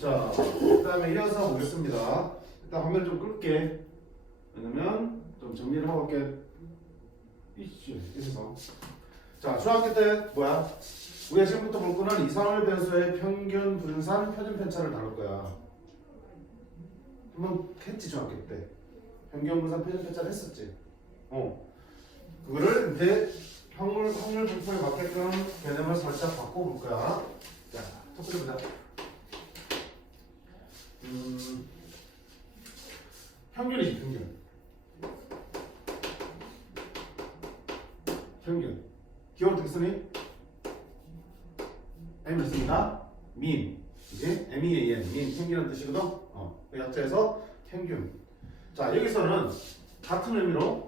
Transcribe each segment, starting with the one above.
자, 그 다음에 이어서 보겠습니다. 일단 화면 좀 끌게. 왜냐면 좀 정리를 하고 올게. 있어서. 자, 중학교 때 뭐야? 우리가 지금부터 볼 거는 이상을 변수의 평균 분산 표준 편차를 다룰 거야. 한번 했지 중학교 때. 평균 분산 표준 편차를 했었지. 그거를 이제 확률 분포에 맞게끔 개념을 살짝 바꿔볼 거야. 자, 첫 번째 보자. 평균이지, 평균. 기호 어떻게 쓰니? M을 씁니다. mean. 이제 mean, mean 평균이라는 뜻이거든. 그 약자에서 평균. 자, 여기서는 같은 의미로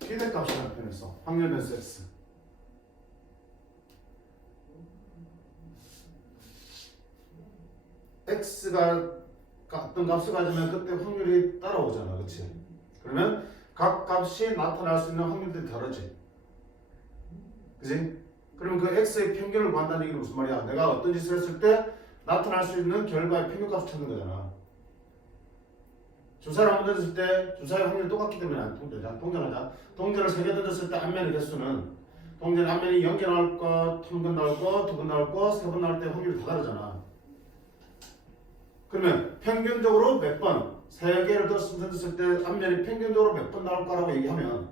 기대값이라는 표현을 써. 확률 변수 x. x가 어떤 값을 가지면 그때 확률이 따라오잖아, 그렇지? 그러면 각 값이 나타날 수 있는 확률들이 다르지, 그지? 그러면 그 x의 평균을 구한다는 얘기는 무슨 말이야? 내가 어떤 짓을 했을 때 나타날 수 있는 결과의 평균값을 찾는 거잖아. 주사를 한 번 던졌을 때 주사의 확률이 똑같기 때문에 안 통전하자. 동전을 3개 던졌을 때 앞면의 개수는 동전 앞면이 0개 나올 거, 1번 나올 거, 2번 나올 거, 3번 나올 때 확률이 다 다르잖아. 그러면 평균적으로 몇 번, 3개를 던졌을 때 앞면이 평균적으로 몇 번 나올 거라고 얘기하면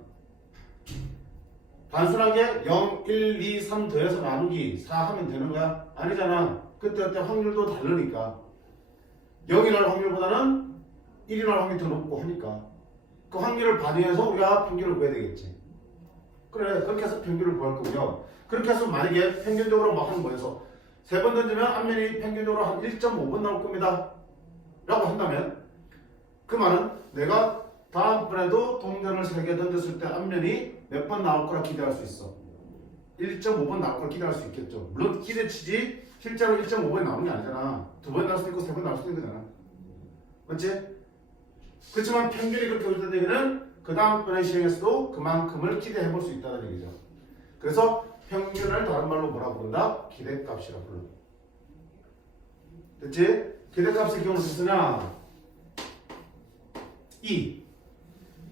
단순하게 0, 1, 2, 3 더해서 나누기 4 하면 되는 거야? 아니잖아. 그때 확률도 다르니까 0이 날 확률보다는 1이 날 확률이 더 높고 하니까 그 확률을 반영해서 우리가 평균을 구해야 되겠지. 그래, 그렇게 해서 평균을 구할 거고요. 그렇게 해서 만약에 평균적으로 막 하는 거에서 3번 던지면 앞면이 평균적으로 한 1.5번 나올 겁니다 라고 한다면 그 말은 내가 다음번에도 동전을 3개 던졌을 때 앞면이 몇 번 나올 거라 기대할 수 있어. 1.5번 나올 거라 기대할 수 있겠죠. 물론 기대치지 실제로 1.5번이 나오는 게 아니잖아. 2번 나올 수도 있고 3번 나올 수도 있는 거잖아. 맞지? 그렇지만 평균이 그렇게 오다는 얘기는 그 다음번에 시행해서도 그만큼을 기대해 볼 수 있다는 얘기죠. 그래서 평균을 다른 말로 뭐라고 부른다? 기대값이라고 불러. 됐지? 기대값의 경우는 어떻게 쓰냐? E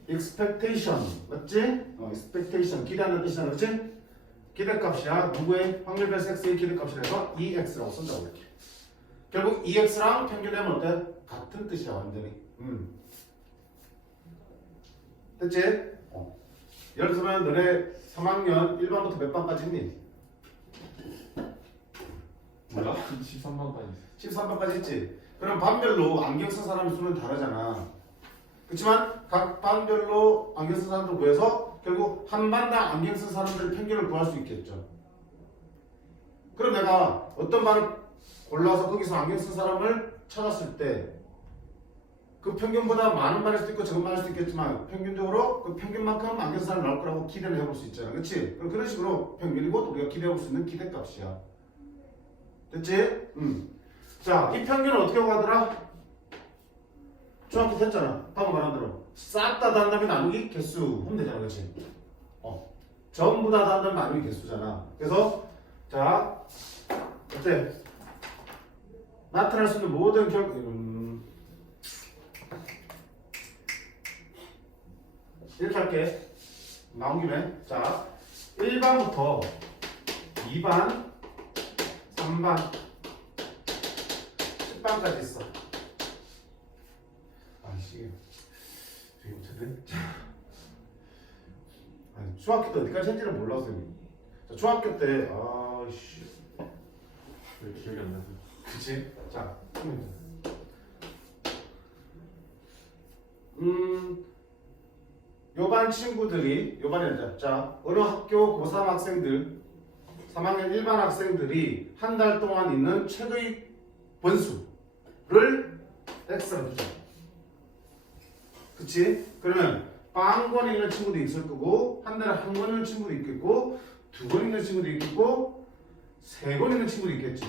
expectation 맞지? expectation 기대하는 뜻이잖아, 그렇지? 기대값이야. 누구의? 확률 변수 x의 기대값이라서 EX라고 쓴다고 이렇게. 결국 EX랑 평균하면 어때? 같은 뜻이야, 완전히. 됐지? 예를 들면 너네 3학년 1반부터 몇 반까지 있니? 몰라? 13반까지 13반까지 있지? 그럼 반별로 안경 쓴 사람의 수는 다르잖아. 그렇지만 각 반별로 안경 쓴 사람들 구해서 결국 한 반당 안경 쓴 사람들의 평균을 구할 수 있겠죠. 그럼 내가 어떤 반을 골라서 거기서 안경 쓴 사람을 찾았을 때 그 평균보다 많은 반일 수도 있고 적은 반일 수도 있겠지만 평균적으로 그 평균만큼 안경 쓴 사람이 나올 거라고 기대를 해볼 수 있잖아. 그렇지? 그럼 그런 식으로 평균이고 우리가 기대해볼 수 있는 기대값이야. 됐지? 자, 이 평균은 어떻게 구하더라? 중학교 때 했잖아. 방금 말한 대로 싹 다 단답이 나누기 개수 하면 되잖아, 그렇지? 전부 다 단답이 나누기 개수잖아. 그래서 자, 어때? 나타날 수 있는 모든 이렇게 할게. 나온 김에 자, 1반부터 2반, 3반, 10반까지 있어. 아이씨, 되게 못했네. 아니, 중학교 때 어디까지 했는지는 몰라서. 자, 중학교 때, 아이씨. 왜 기억이 안 나서. 그치? 자, 요반 친구들이, 요반이 아니라, 자, 어느 학교 고3 학생들, 3학년 1반 학생들이 한 달 동안 있는 책의 번수를 X로 두자. 그치? 그러면 한 권 읽는 친구도 있을 거고, 한 달에 한 권 읽는 친구도 있겠고, 2권 읽는 친구도 있겠고, 3권 읽는 친구도 있겠지.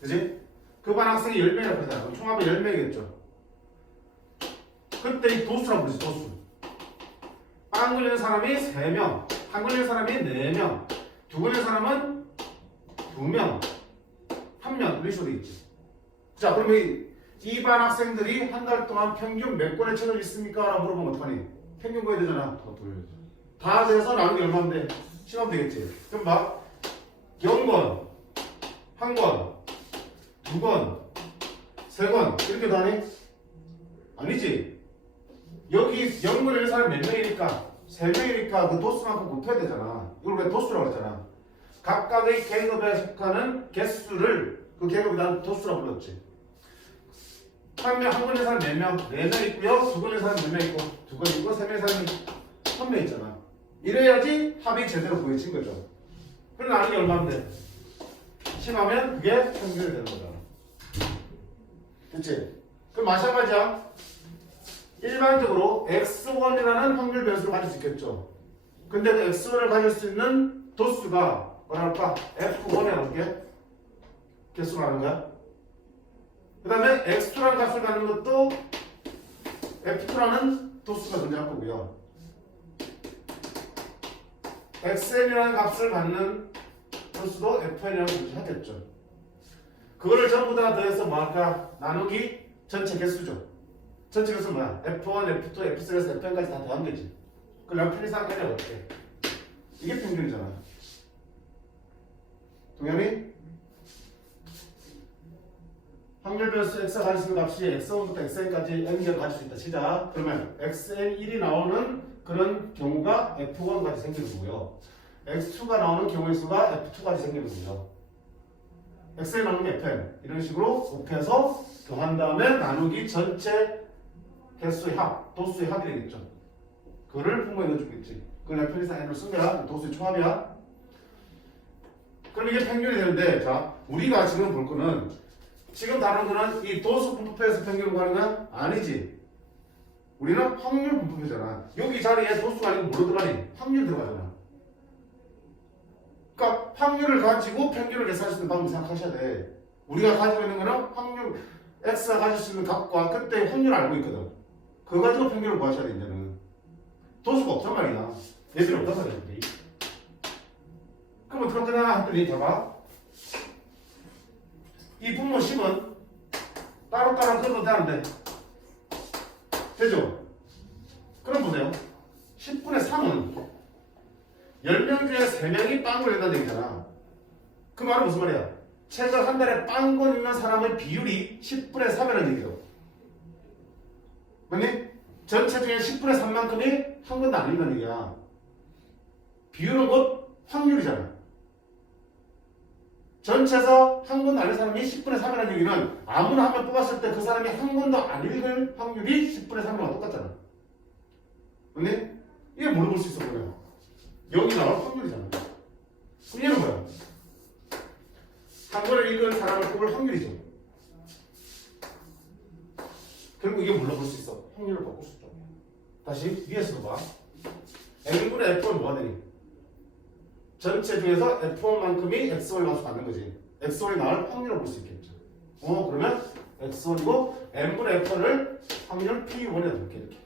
그치? 그 반 학생이 10명이라고 하잖아. 그럼 총합이 10명이겠죠. 그때 이 도수라고 부르지, 도수. 빵 걸리는 사람이 3명, 한 걸리는 사람이 4명, 2 걸리는 사람은 2명, 1명 이런 식으로 돼 있지. 자, 그러면 이 반 학생들이 한 달 동안 평균 몇 권의 책을 읽습니까? 라고 물어보면 어떡하니? 평균 구해야 되잖아. 다 보여야지. 다 돼서 나누기 얼마인데? 10하면 되겠지. 그럼 봐. 0권, 1권, 2권, 3권 이렇게 다니? 아니지. 여기 0권을 읽는 사람이 몇 명이니까? 3명이니까 그 도수만큼 곱해야 되잖아. 이걸 왜 도수라고 했잖아. 각각의 계급에 속하는 개수를 그 계급에 대한 도수라고 불렀지. 한 권의 사람 4명, 4명 있고요. 2권의 사람 4명 있고, 2권 있고, 3명의 사람이 1명 있잖아. 이래야지 합이 제대로 보여진 거죠. 그럼 나누기 얼마인데? 10하면 그게 평균이 되는 거잖아. 그치? 그럼 마찬가지야. 일반적으로 x1이라는 확률 변수를 가질 수 있겠죠. 근데 그 x1을 가질 수 있는 도수가 뭐랄까? f1이라는 게 개수가 하는 거야. 그 다음에 x2라는 값을 갖는 것도 f2라는 도수가 존재할 거고요. xn이라는 값을 갖는 도수도 fn이라는 존재하겠죠. 그거를 전부 다 더해서 뭐 할까? 나누기 전체 개수죠. 전체 개수는 뭐야? f1, f2, f3에서 fn까지 다 더한 거지. 그럼 편의상 깨냐 어떻게? 이게 평균이잖아. 동현이? 확률 변수 x가 가질 수 있는 값이 x1부터 xn까지 n개를 가질 수 있다 치자. 그러면 xn1이 나오는 그런 경우가 f1까지 생기는 거고요. x2가 나오는 경우의 수가 f2까지 생기는 거고요. xn 나오는 게 fn 이런 식으로 곱해서 더한 다음에 나누기 전체 개수의 합, 도수의 합이 되겠죠. 그거를 분모에 넣어주겠지. 그걸 편의상 n으로 쓴 거야. 도수의 총합이야. 그럼 이게 평균이 되는데, 자, 우리가 지금 볼 거는 지금 다룬 거는 이 도수 분포표에서 평균을 구하는 건 아니지. 우리는 확률 분포표잖아. 여기 자리에 도수가 아니고 뭐로 들어가니? 확률 들어가잖아. 그러니까 확률을 가지고 평균을 계산할 수 있는 방법을 생각하셔야 돼. 우리가 가지고 있는 거는 확률, x가 가질 수 있는 값과 그때 확률을 알고 있거든. 그거 가지고 평균을 구하셔야 돼, 이제는. 도수가 없단 말이야. 예술이 없단 말이야, 근데. 그럼 어떻게 할 거냐 했더니, 봐봐. 이 분모 10은 따로따로 끊어도 되는데. 되죠? 그럼 보세요. 10분의 3은 10명 중에 3명이 빵을 낸다는 얘기잖아. 그 말은 무슨 말이야? 책을 한 달에 빵권 읽는 사람의 비율이 10분의 3이라는 얘기죠. 맞니? 전체 중에 10분의 3만큼이 한 권도 안 읽는 얘기야. 비율은 곧 확률이잖아. 전체에서 한 권도 안 읽는 사람이 10분의 3이라는 얘기는 아무나 한 명 뽑았을 때 그 사람이 한 권도 안 읽을 확률이 10분의 3이랑 똑같잖아. 맞니? 이게 물어볼 수 있어 보여. 여기 나올 확률이잖아. 그럼 얘는 뭐야? 한 권을 읽은 사람을 뽑을 확률이죠. 결국 이게 물어볼 수 있어. 확률을 바꿀 수 있다. 다시 위에서도 봐. n분의 f1 뭐가 되니? 전체 중에서 f1만큼이 x1을 값을 받는 거지. x1이 나올 확률을 볼 수 있겠죠. 그러면 x1이고 n분의 f1을 확률 p1에 넣을게 이렇게.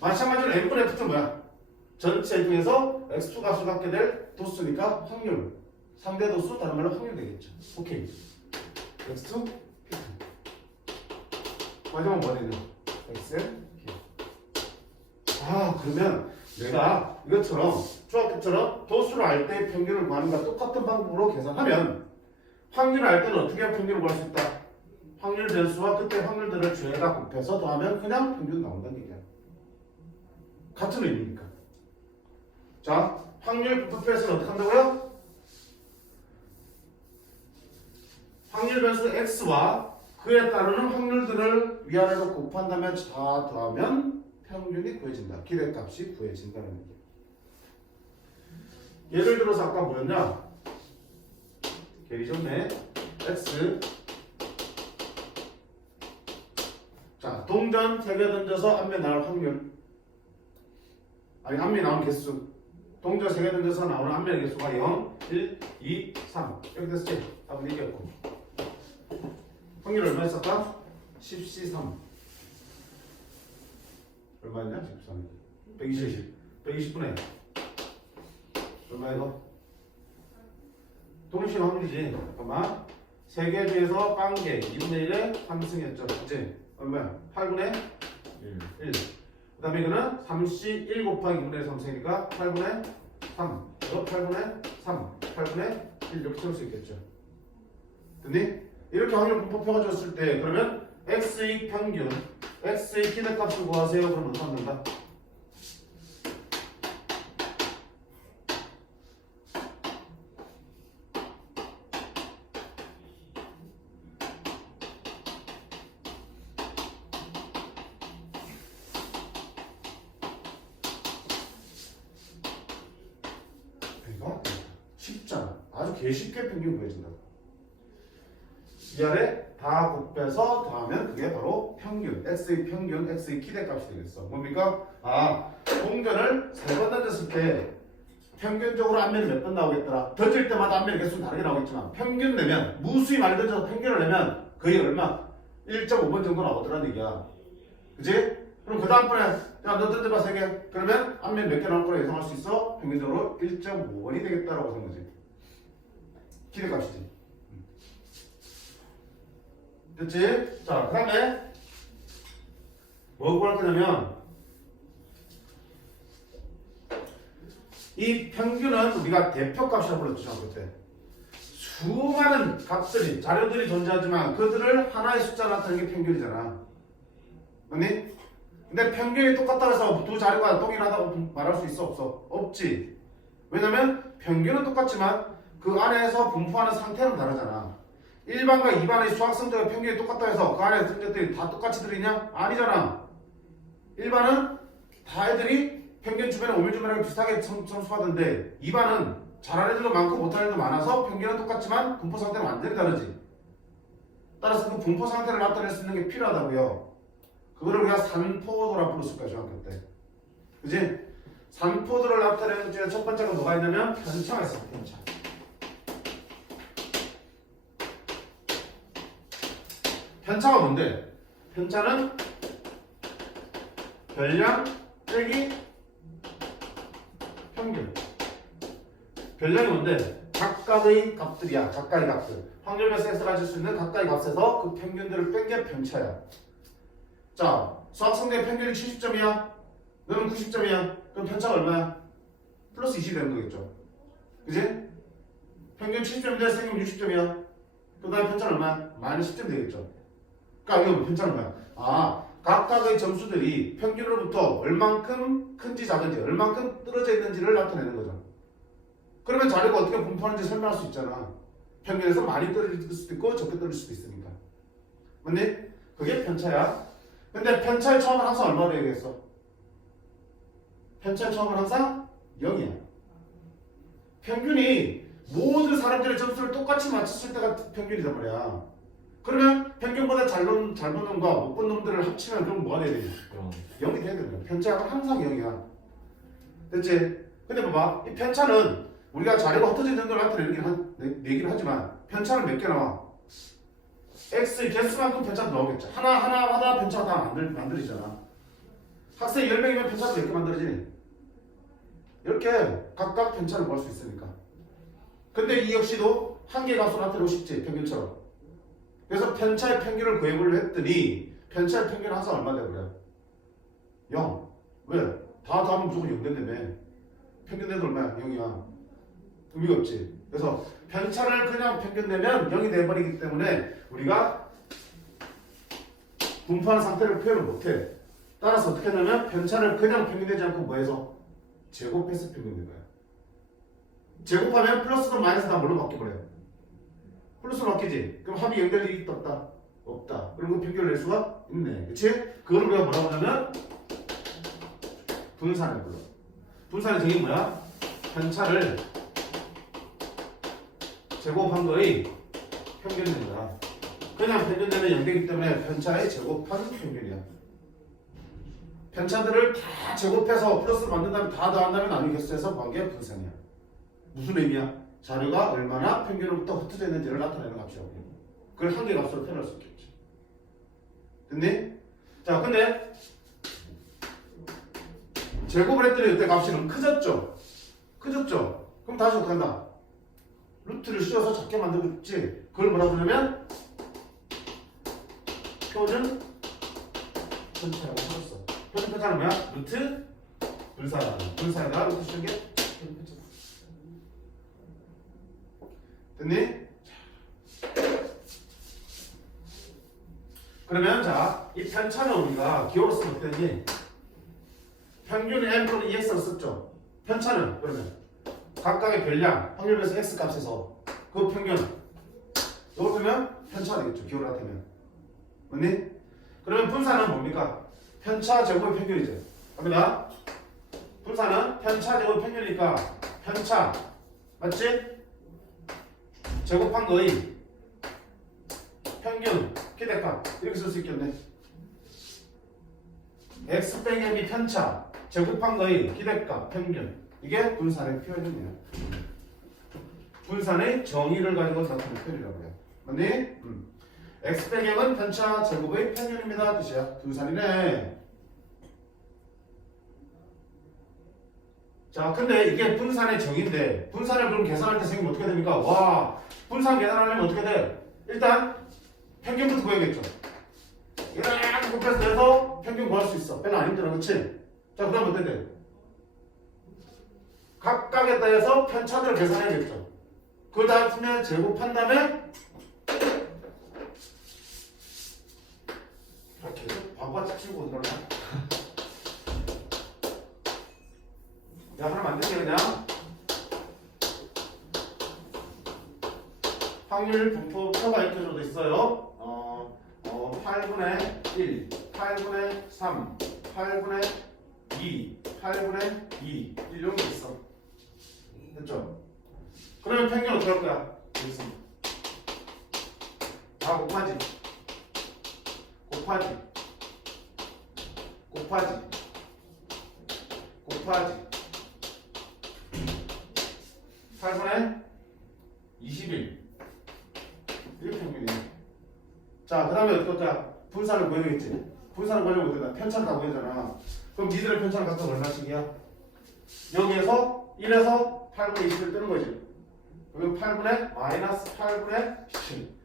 마찬가지로 n분의 f2는 뭐야? 전체 중에서 x2 값을 갖게 될 도수니까 확률. 상대 도수 다른 말로 확률 되겠죠. 오케이. x2, p2. 마지막 뭐가 되냐? xn, p. 그러면 내가 이것처럼 중학교처럼 도수를 알 때 평균을 구하는 것과 똑같은 방법으로 계산하면 확률을 알 때는 어떻게 평균을 구할 수 있다? 확률 변수와 그때 확률들을 죄다 곱해서 더하면 그냥 평균 나온다는 얘기야. 같은 의미니까. 자, 확률 분포표에서는 어떻게 한다고요? 확률 변수 x와 그에 따르는 확률들을 위아래로 곱한 다음에 다 더하면 평균이 구해진다. 기대값이 구해진다는 얘기예요. 예를 들어서 아까 뭐였냐? 계리 좋네. x. 자, 동전 3개 던져서 앞면 나올 확률. 아니, 앞면 나온 개수. 동전 3개 던져서 나오는 앞면의 개수가 0, 1, 2, 3. 이렇게 됐지? 답은 이겼고. 확률 얼마 있었다? 10C3. 얼마였냐? 13. 120. 120분의 얼마 이거? 독립식 확률이지. 잠깐만. 3개 중에서 깡개 2분의 1에 3승했죠. 그치? 얼마야? 8분의 1. 그 다음에 이거는 3C 1 곱하기 2분의 3승이니까 8분의 3. 이거 8분의 3. 8분의 1 이렇게 채울 수 있겠죠. 됐니? 이렇게 확률 분포 표가 줬을 때 그러면 x의 평균, x의 기대값을 구하세요. 그러면 어떻게 하면 된다? 이거 쉽잖아. 아주 개쉽게 평균 구해진다고. 이 아래 다 곱해서 더하면 그게 바로 평균, x의 평균, x의 기대값이 되겠어. 뭡니까? 동전을 3번 던졌을 때 평균적으로 앞면이 몇 번 나오겠더라. 던질 때마다 앞면이 개수는 다르게 나오겠지만 평균 내면 무수히 많이 던져서 평균을 내면 거의 얼마? 1.5번 정도 나오더라는 얘기야. 그지? 그럼 그 다음번에 야 너 던져봐 3개. 그러면 앞면 몇 개 나올 거라 예상할 수 있어? 평균적으로 1.5번이 되겠다라고 하는 거지. 기대값이지. 됐지? 자, 그 다음에 뭐 구할 거냐면 이 평균은 우리가 대표값이라고 불렀죠. 그때 수많은 값들이 자료들이 존재하지만 그들을 하나의 숫자로 나타내는 게 평균이잖아. 맞니? 근데 평균이 똑같다고 해서 두 자료가 동일하다고 말할 수 있어? 없어? 없지. 왜냐면 평균은 똑같지만 그 안에서 분포하는 상태는 다르잖아. 1반과 2반의 수학 성적의 평균이 똑같다 해서 그 안에 성적들이 다 똑같이 들어있냐? 아니잖아. 1반은 다 애들이 평균 주변에 오밀조밀하게 비슷하게 점수하던데 2반은 잘하는 애들도 많고 못하는 애들도 많아서 평균은 똑같지만 분포 상태는 완전히 다르지. 따라서 그 분포 상태를 나타낼 수 있는 게 필요하다고요. 그거를 우리가 산포도라 불렀을 거야 중학교 때. 그지? 산포도를 나타내는 것 중에 첫 번째가 뭐가 있냐면 편차가 있어. 편차. 편차가 뭔데? 편차는 별량 빼기 평균. 별량이 뭔데? 각각의 값들이야. 각각의 값들. 확률별에서 x를 가질 수 있는 각각의 값에서 그 평균들을 뺀 게 편차야. 자, 수학성적의 평균이 70점이야. 너는 90점이야. 그럼 편차가 얼마야? 플러스 20이 되는 거겠죠. 그지? 평균 70점인데 선생님 60점이야. 그 다음에 편차는 얼마야? 마이너스 10점 되겠죠. 그러니까 이거 편차는 뭐야? 각각의 점수들이 평균으로부터 얼만큼 큰지 작은지, 얼만큼 떨어져 있는지를 나타내는 거죠. 그러면 자료가 어떻게 분포하는지 설명할 수 있잖아. 평균에서 많이 떨어질 수도 있고 적게 떨어질 수도 있으니까. 맞니? 그게 편차야. 근데 편차의 처음은 항상 얼마 되겠어? 편차의 처음은 항상 0이야. 평균이 모든 사람들의 점수를 똑같이 맞췄을 때가 평균이란 말이야. 그러면 평균보다 잘 본 놈과 못 본 놈들을 합치면 그럼 뭐가 돼야 되냐? 0이 돼야 된다. 편차가 항상 0이야. 됐지? 근데 봐봐. 이 편차는 우리가 자료가 흩어져 있는 걸 내긴 하지만 편차는 몇 개 나와? X 개수만큼 편차도 나오겠죠. 하나마다 편차가 다 만들어지잖아. 학생 10명이면 편차도 몇 개 만들어지니? 이렇게 각각 편차를 구할 수 있으니까. 근데 이 역시도 한계 값으로 나타내고 싶지, 평균처럼. 그래서 편차의 평균을 구해보려 했더니 편차의 평균은 항상 얼마 되버려? 0. 왜? 다 더하면 무조건 0 된다며. 평균 내도 얼마야? 0이야. 의미가 없지. 그래서 편차를 그냥 평균 내면 0이 돼버리기 때문에 우리가 분포하는 상태를 표현을 못해. 따라서 어떻게 하냐면 편차를 그냥 평균내지 않고 뭐해서? 제곱해서 평균낸 거야. 제곱하면 플러스도 마이너스 다 뭘로 바뀌어버려요? 플러스로 바뀌지? 그럼 합이 0 될 일이 있다 없다? 없다. 그럼 그 평균을 낼 수가 있네. 그치? 그걸 우리가 뭐라고 하냐면 분산을 불러. 분산의 정의는 뭐야? 편차를 제곱한 거의 평균 낸 거야. 그냥 평균 내면 0 되기 때문에 편차의 제곱한 평균이야. 편차들을 다 제곱해서 플러스를 만든다면 다 더한다면 나누기 개수해서 구한 게 분산이야. 무슨 의미야? 자료가 얼마나 평균으로부터 흩어져 있는지를 나타내는 값이라고. 그걸 한계 값으로 표현할 수 있겠지. 됐니? 자, 근데 제곱을 했더니 이때 값이 너무 크졌죠? 크졌죠? 그럼 다시 어떻게 한다? 루트를 씌워서 작게 만들고 싶지. 그걸 뭐라 부르냐면 표준 편차라고 불렀어. 표준 편차는 뭐야? 루트 분사에다가 루트 씌운 게 표준 편차다. 됐니? 그러면 자, 이 편차는 우리가 기호로 쓰면 어떻게 되니? 평균 m 또는 ex를 썼죠. 편차는 그러면 각각의 별량, 확률에서 x 값에서 그 평균 이걸 쓰면 편차가 되겠죠. 기호로 나타내면 맞니? 그러면 분사는 뭡니까? 편차 제곱의 평균이죠. 갑니다. 분사는 편차 제곱의 평균이니까 편차 맞지? 제곱한 거의 평균 기대값 이렇게 쓸 수 있겠네. x 빼기 m이 편차 제곱한 거의 기대값 평균 이게 분산의 표현이에요. 분산의 정의를 가지고 나타낸 표현이라고 해요. 맞니? x 빼기 m은 편차 제곱의 평균입니다 뜻이야. 분산이네. 자, 근데 이게 분산의 정의인데 분산을 그럼 계산할 때 선생님 어떻게 됩니까? 와, 분산 계산하려면 어떻게 돼? 일단 평균부터 구해야겠죠. 이렇게 곱해서 내서 평균 구할 수 있어. 별로 안 힘들어, 그렇지? 자, 그다음 어떻게 돼? 각각에 따라서 편차들을 계산해야겠죠. 그 다음에 제곱한 다음에 계속 바보같이 치우고 들어오나? 야, 하나 만들게 그냥. 확률 분포 표가 이렇게 줘도 있어요. 8분의 1, 8분의 3, 8분의 2, 8분의 2 이런 게 있어. 됐죠? 그러면 평균 어떻게 할 거야? 여기 있습니다. 다 곱하지. 곱하지. 곱하지. 곱하지. 8분의 21 이게 평균이야. 자, 그 다음에 어떻게 할까? 분산을 구해야겠지. 분산을 구하려면 어떻게 돼? 편차를 다 구해야 그럼 니들의 편차는 각각 얼마씩이야? 여기에서 1에서 8분의 20을 뜨는 거지. 그러면 8분의 마이너스 8분의 17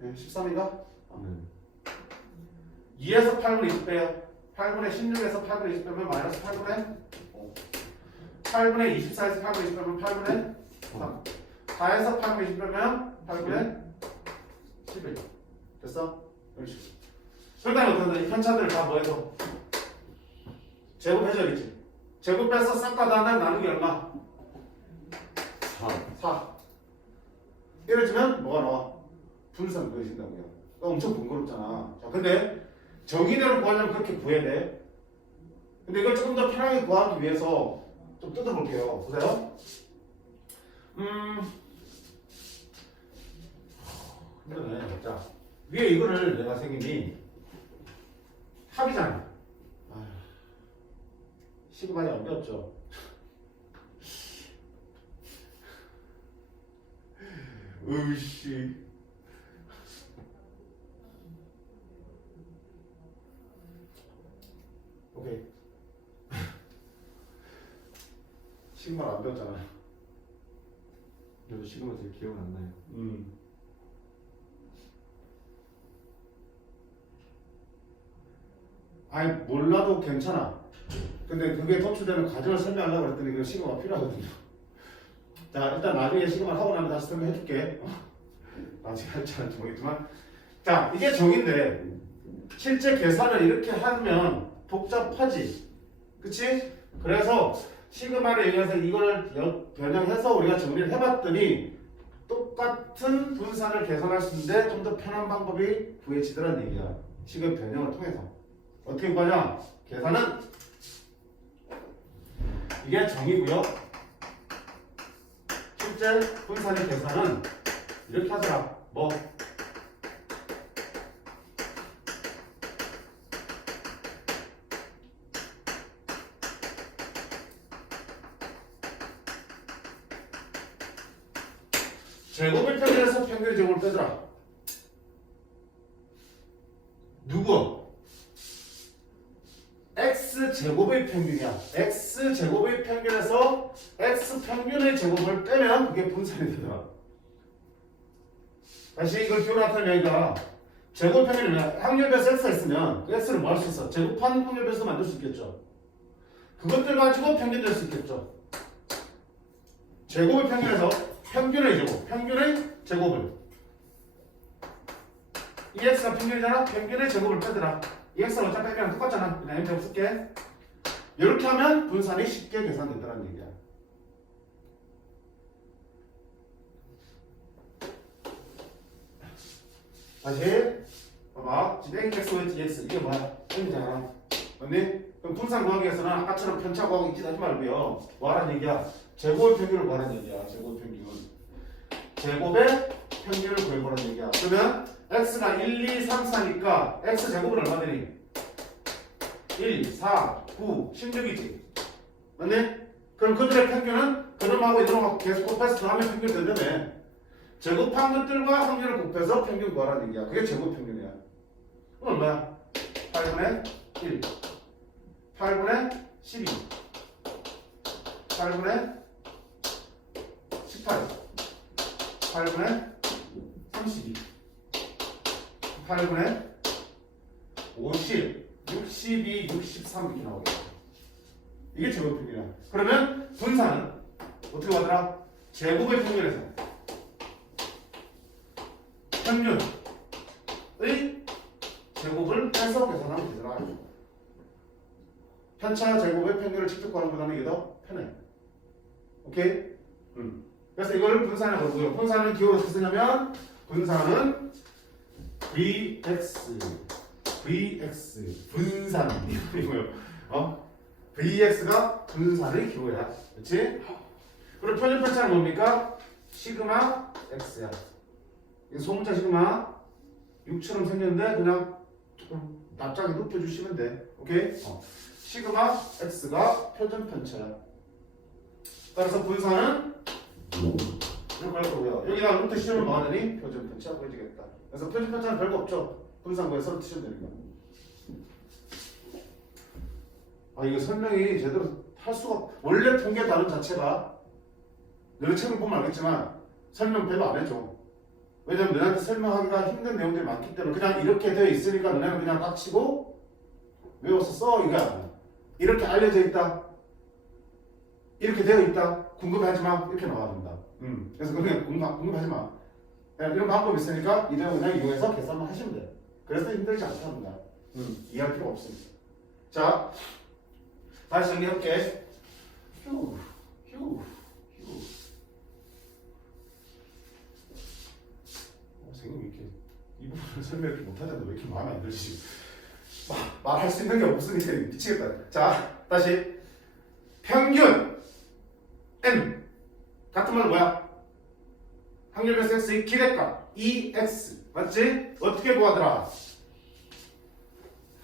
13인가? 2에서 8분의 20 빼요. 8분의 16에서 8분의 20 빼면 마이너스 8분의 5 8분의 24에서 8분의 20 빼면 8분의 3 4에서 8분의 20 빼면 8분의 11 됐어? 그렇지. 그 다음에 어떻게 이 편차들을 다 뭐해서 제곱해줘야겠지. 제곱해서 싹 다 나누는 게 얼마? 4 이래주면 뭐가 나와? 분산 구해진다고요. 엄청 번거롭잖아. 자, 근데 정의대로 구하려면 그렇게 구해야 돼. 근데 이걸 조금 더 편하게 구하기 위해서 좀 뜯어볼게요. 보세요. 힘드네. 자, 위에 이거를 내가 선생님이 합이잖아. 시그마이 어렵죠. 으이씨. 오케이. 시그마 안 배웠잖아. 저도 시그마 되게 기억은 안 나요. 아니 몰라도 괜찮아. 근데 그게 도출되는 과정을 설명하려고 했더니 그 시그마가 필요하거든요. 자, 일단 나중에 시그마를 하고 나면 다시 설명해 줄게. 아직 할지 않을지 모르겠지만. 자, 이게 정인데 실제 계산을 이렇게 하면 복잡하지. 그치? 그래서 시그마를 이용해서 이걸 변형해서 우리가 정리를 해봤더니 똑같은 분산을 계산할 수 있는데 좀 더 편한 방법이 구해지더란 얘기야. 시그 변형을 통해서. 어떻게 구하냐? 계산은 이게 정이고요. 실제 분산의 계산은 이렇게 하더라. 뭐? 제곱을 평균해서 평균의 제곱을 빼더라. 누구? x 제곱의 평균이야. x 제곱의 평균에서 x 평균의 제곱을 빼면 그게 분산이 되더라. 다시 이걸 비로 나타내면 여기가 제곱 평균이면 확률 배수 x가 있으면 그 x를 뭐 할 수 있어? 제곱한 확률 배수 만들 수 있겠죠. 그것들 가지고 평균 될 수 있겠죠. 제곱의 평균에서 평균의 제곱, 평균의 제곱을 이 x가 평균이잖아. 평균의 제곱을 빼더라. 이 x가 어차피 빼면 똑같잖아. 그냥 m제곱 쓸게. 이렇게 하면 분산이 쉽게 계산된다는 얘기야. 다시 봐봐. 지금 x, y, x 이게 뭐야? m이잖아. 맞니? 그럼 분산 구하기 위해서는 아까처럼 편차 구하고 있지 하지 말고요. 뭐 하라는 얘기야? 제곱의 평균을 구하라는 얘기야. 제곱의 평균. 제곱의 평균을 구해보라는 얘기야. 그러면 x가 1, 2, 3, 4니까 x 제곱은 얼마 되니? 1, 4, 9, 16이지. 맞니? 그럼 그들의 평균은 그놈하고 이놈하고 계속 곱해서 더하면 평균이 된다며. 제곱한 것들과 확률을 곱해서 평균 구하라는 얘기야. 그게 제곱 평균이야. 그럼 얼마야? 8분의 1, 8분의 12, 8분의 18, 8분의 32, 8분의 50, 62, 63 이렇게 나오겠다. 이게 제곱 평균이야. 그러면 분산은 어떻게 하더라? 제곱의 평균에서 평균의 제곱을 빼서 계산하면 되더라. 편차 제곱의 평균을 직접 구하는 것보다는 이게 더 편해. 오케이? 그래서 이걸 분산해 보고요. 분산은 기호로 어떻게 쓰냐면 분산은 Vx 분산 이거요. Vx가 분산의 기호야. 그렇지? 그리고 표준 편차는 뭡니까? 시그마 x야. 이 소문자 시그마 6처럼 생겼는데 그냥 조금 납작하게 높여주시면 돼. 오케이? 시그마 x가 표준 편차야. 따라서 분산은 이렇게 할 거고요. 여기가 루트 시험을 넣어내니 표준 편차 보여지겠다. 그래서 표준 편차는 별거 없죠. 분산 구해서 루트 시험 되는 거. 이거 설명이 제대로 할 수가 원래 통계 다룬 자체가 너네 책을 보면 알겠지만 설명 별로 안 해줘. 왜냐면 너네한테 설명하기가 힘든 내용들이 많기 때문에 그냥 이렇게 되어 있으니까 너네는 그냥 딱 치고 외워서 써. 이게 아니야. 이렇게 알려져 있다. 이렇게 되어 있다. 궁금해하지 마. 이렇게 나와야 된다. 그래서 그냥 궁금하지 마. 이런 방법이 있으니까 이 내용 그냥 이용해서 계산만 하시면 돼. 그래서 힘들지 않답니다. 이해할 필요 없습니다. 자, 다시 정리해볼게. 휴. 선생님 이렇게 이 부분을 설명 이렇게 못하는데 왜 이렇게 마음에 안 들지? 말할 수 있는 게 없으니까 미치겠다. 자, 다시 평균 m 같은 말 뭐야? 확률 배수 x의 기대값 EX 맞지? 어떻게 구하더라?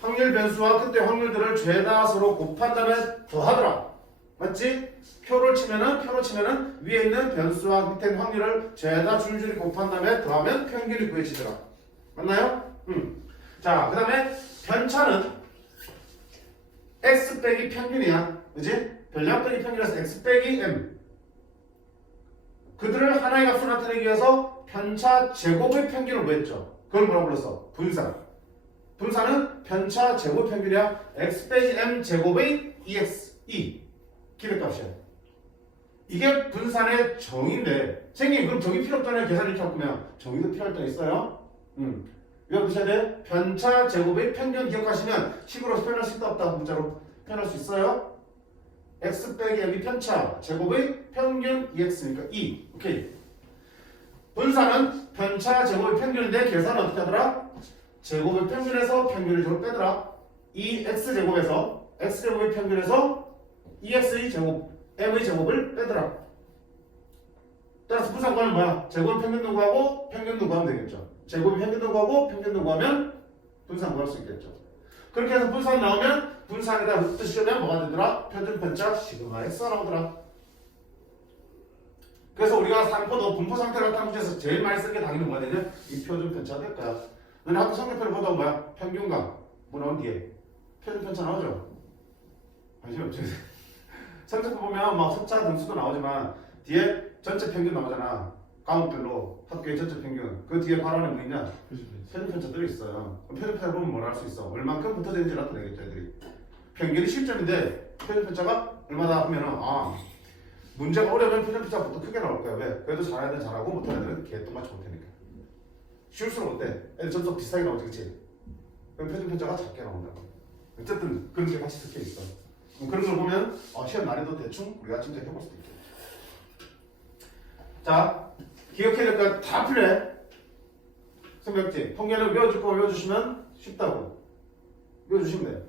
확률 변수와 그때 확률들을 죄다 서로 곱한 다음에 더하더라. 맞지? 표로 치면은 위에 있는 변수와 밑에 있는 확률을 죄다 줄줄이 곱한 다음에 더하면 평균이 구해지더라. 맞나요? 자, 그 다음에 편차는 x 빼기 평균이야. 그지? 변량 빼기 평균이라서 x 빼기 m. 그들을 하나의 값으로 나타내기 위해서 편차 제곱의 평균을 뭐 했죠? 그걸 뭐라고 불렀어? 분산. 분산은 편차 제곱 평균이야. x 빼기 m 제곱의 EX 기대값이야. 이게 분산의 정의인데 선생님 그럼 정의 필요 없잖아요. 계산 이렇게 바꾸면 정의도 필요할 때 있어요. 이거 보셔야 돼. 편차 제곱의 평균 기억하시면 식으로 표현할 수 있다 없다 문자로 표현할 수 있어요. x 빼기 m이 편차 제곱의 평균 EX니까 E. 오케이. 분산은 편차 제곱의 평균인데 계산은 어떻게 하더라? 제곱의 평균에서 평균을 제곱 빼더라. 이 x제곱에서 x제곱의 평균에서 EX의 제곱 m의 제곱을 빼더라. 따라서 분산 구하면 뭐야? 제곱의 평균도 구하고 평균도 구하면 되겠죠. 제곱의 평균도 구하고 평균도 구하면 분산 구할 수 있겠죠. 그렇게 해서 분산 나오면 분산에다 루트 씌우면 뭐가 되더라? 표준 편차 시그마 x가 나오더라. 그래서 우리가 산포도 분포 상태를 나타내는 문제에서 제일 많이 쓰는 게 당연히 뭐가 되냐? 이 표준 편차가 될 거야. 너네 학교 성적표를 보다 뭐야? 평균과 뭐 나온 뒤에 표준 편차 나오죠? 관심 없죠. 성적표 보면 막 석차 등수도 나오지만 뒤에 전체 평균 나오잖아. 과목별로 학교의 전체 평균. 그 뒤에 바로 안에 뭐 있냐? 표준편차 들어있어요. 표준편차 보면 뭘 알 수 있어? 얼만큼 붙어져 있는지 나타내겠죠, 애들이. 평균이 10점인데 표준편차가 얼마다 하면은 문제가 어려우면 표준편차가 보통 크게 나올 거야. 왜? 그래도 잘하는 애들은 잘하고 못하는 애들은 개똥같이 못하니까. 쉬울수록 어때? 애들 점수 비슷하게 나오지, 그치? 그럼 표준편차가 작게 나온다고. 어쨌든 그런 게 같이 적혀 있어. 그런 걸 보면 시험 난이도 대충 우리가 짐작해 볼 수도 있죠. 자, 기억해야 될 거 다 필요해. 생각지. 통계를 외워줄 거 외워주시면 쉽다고. 외워주시면 돼요.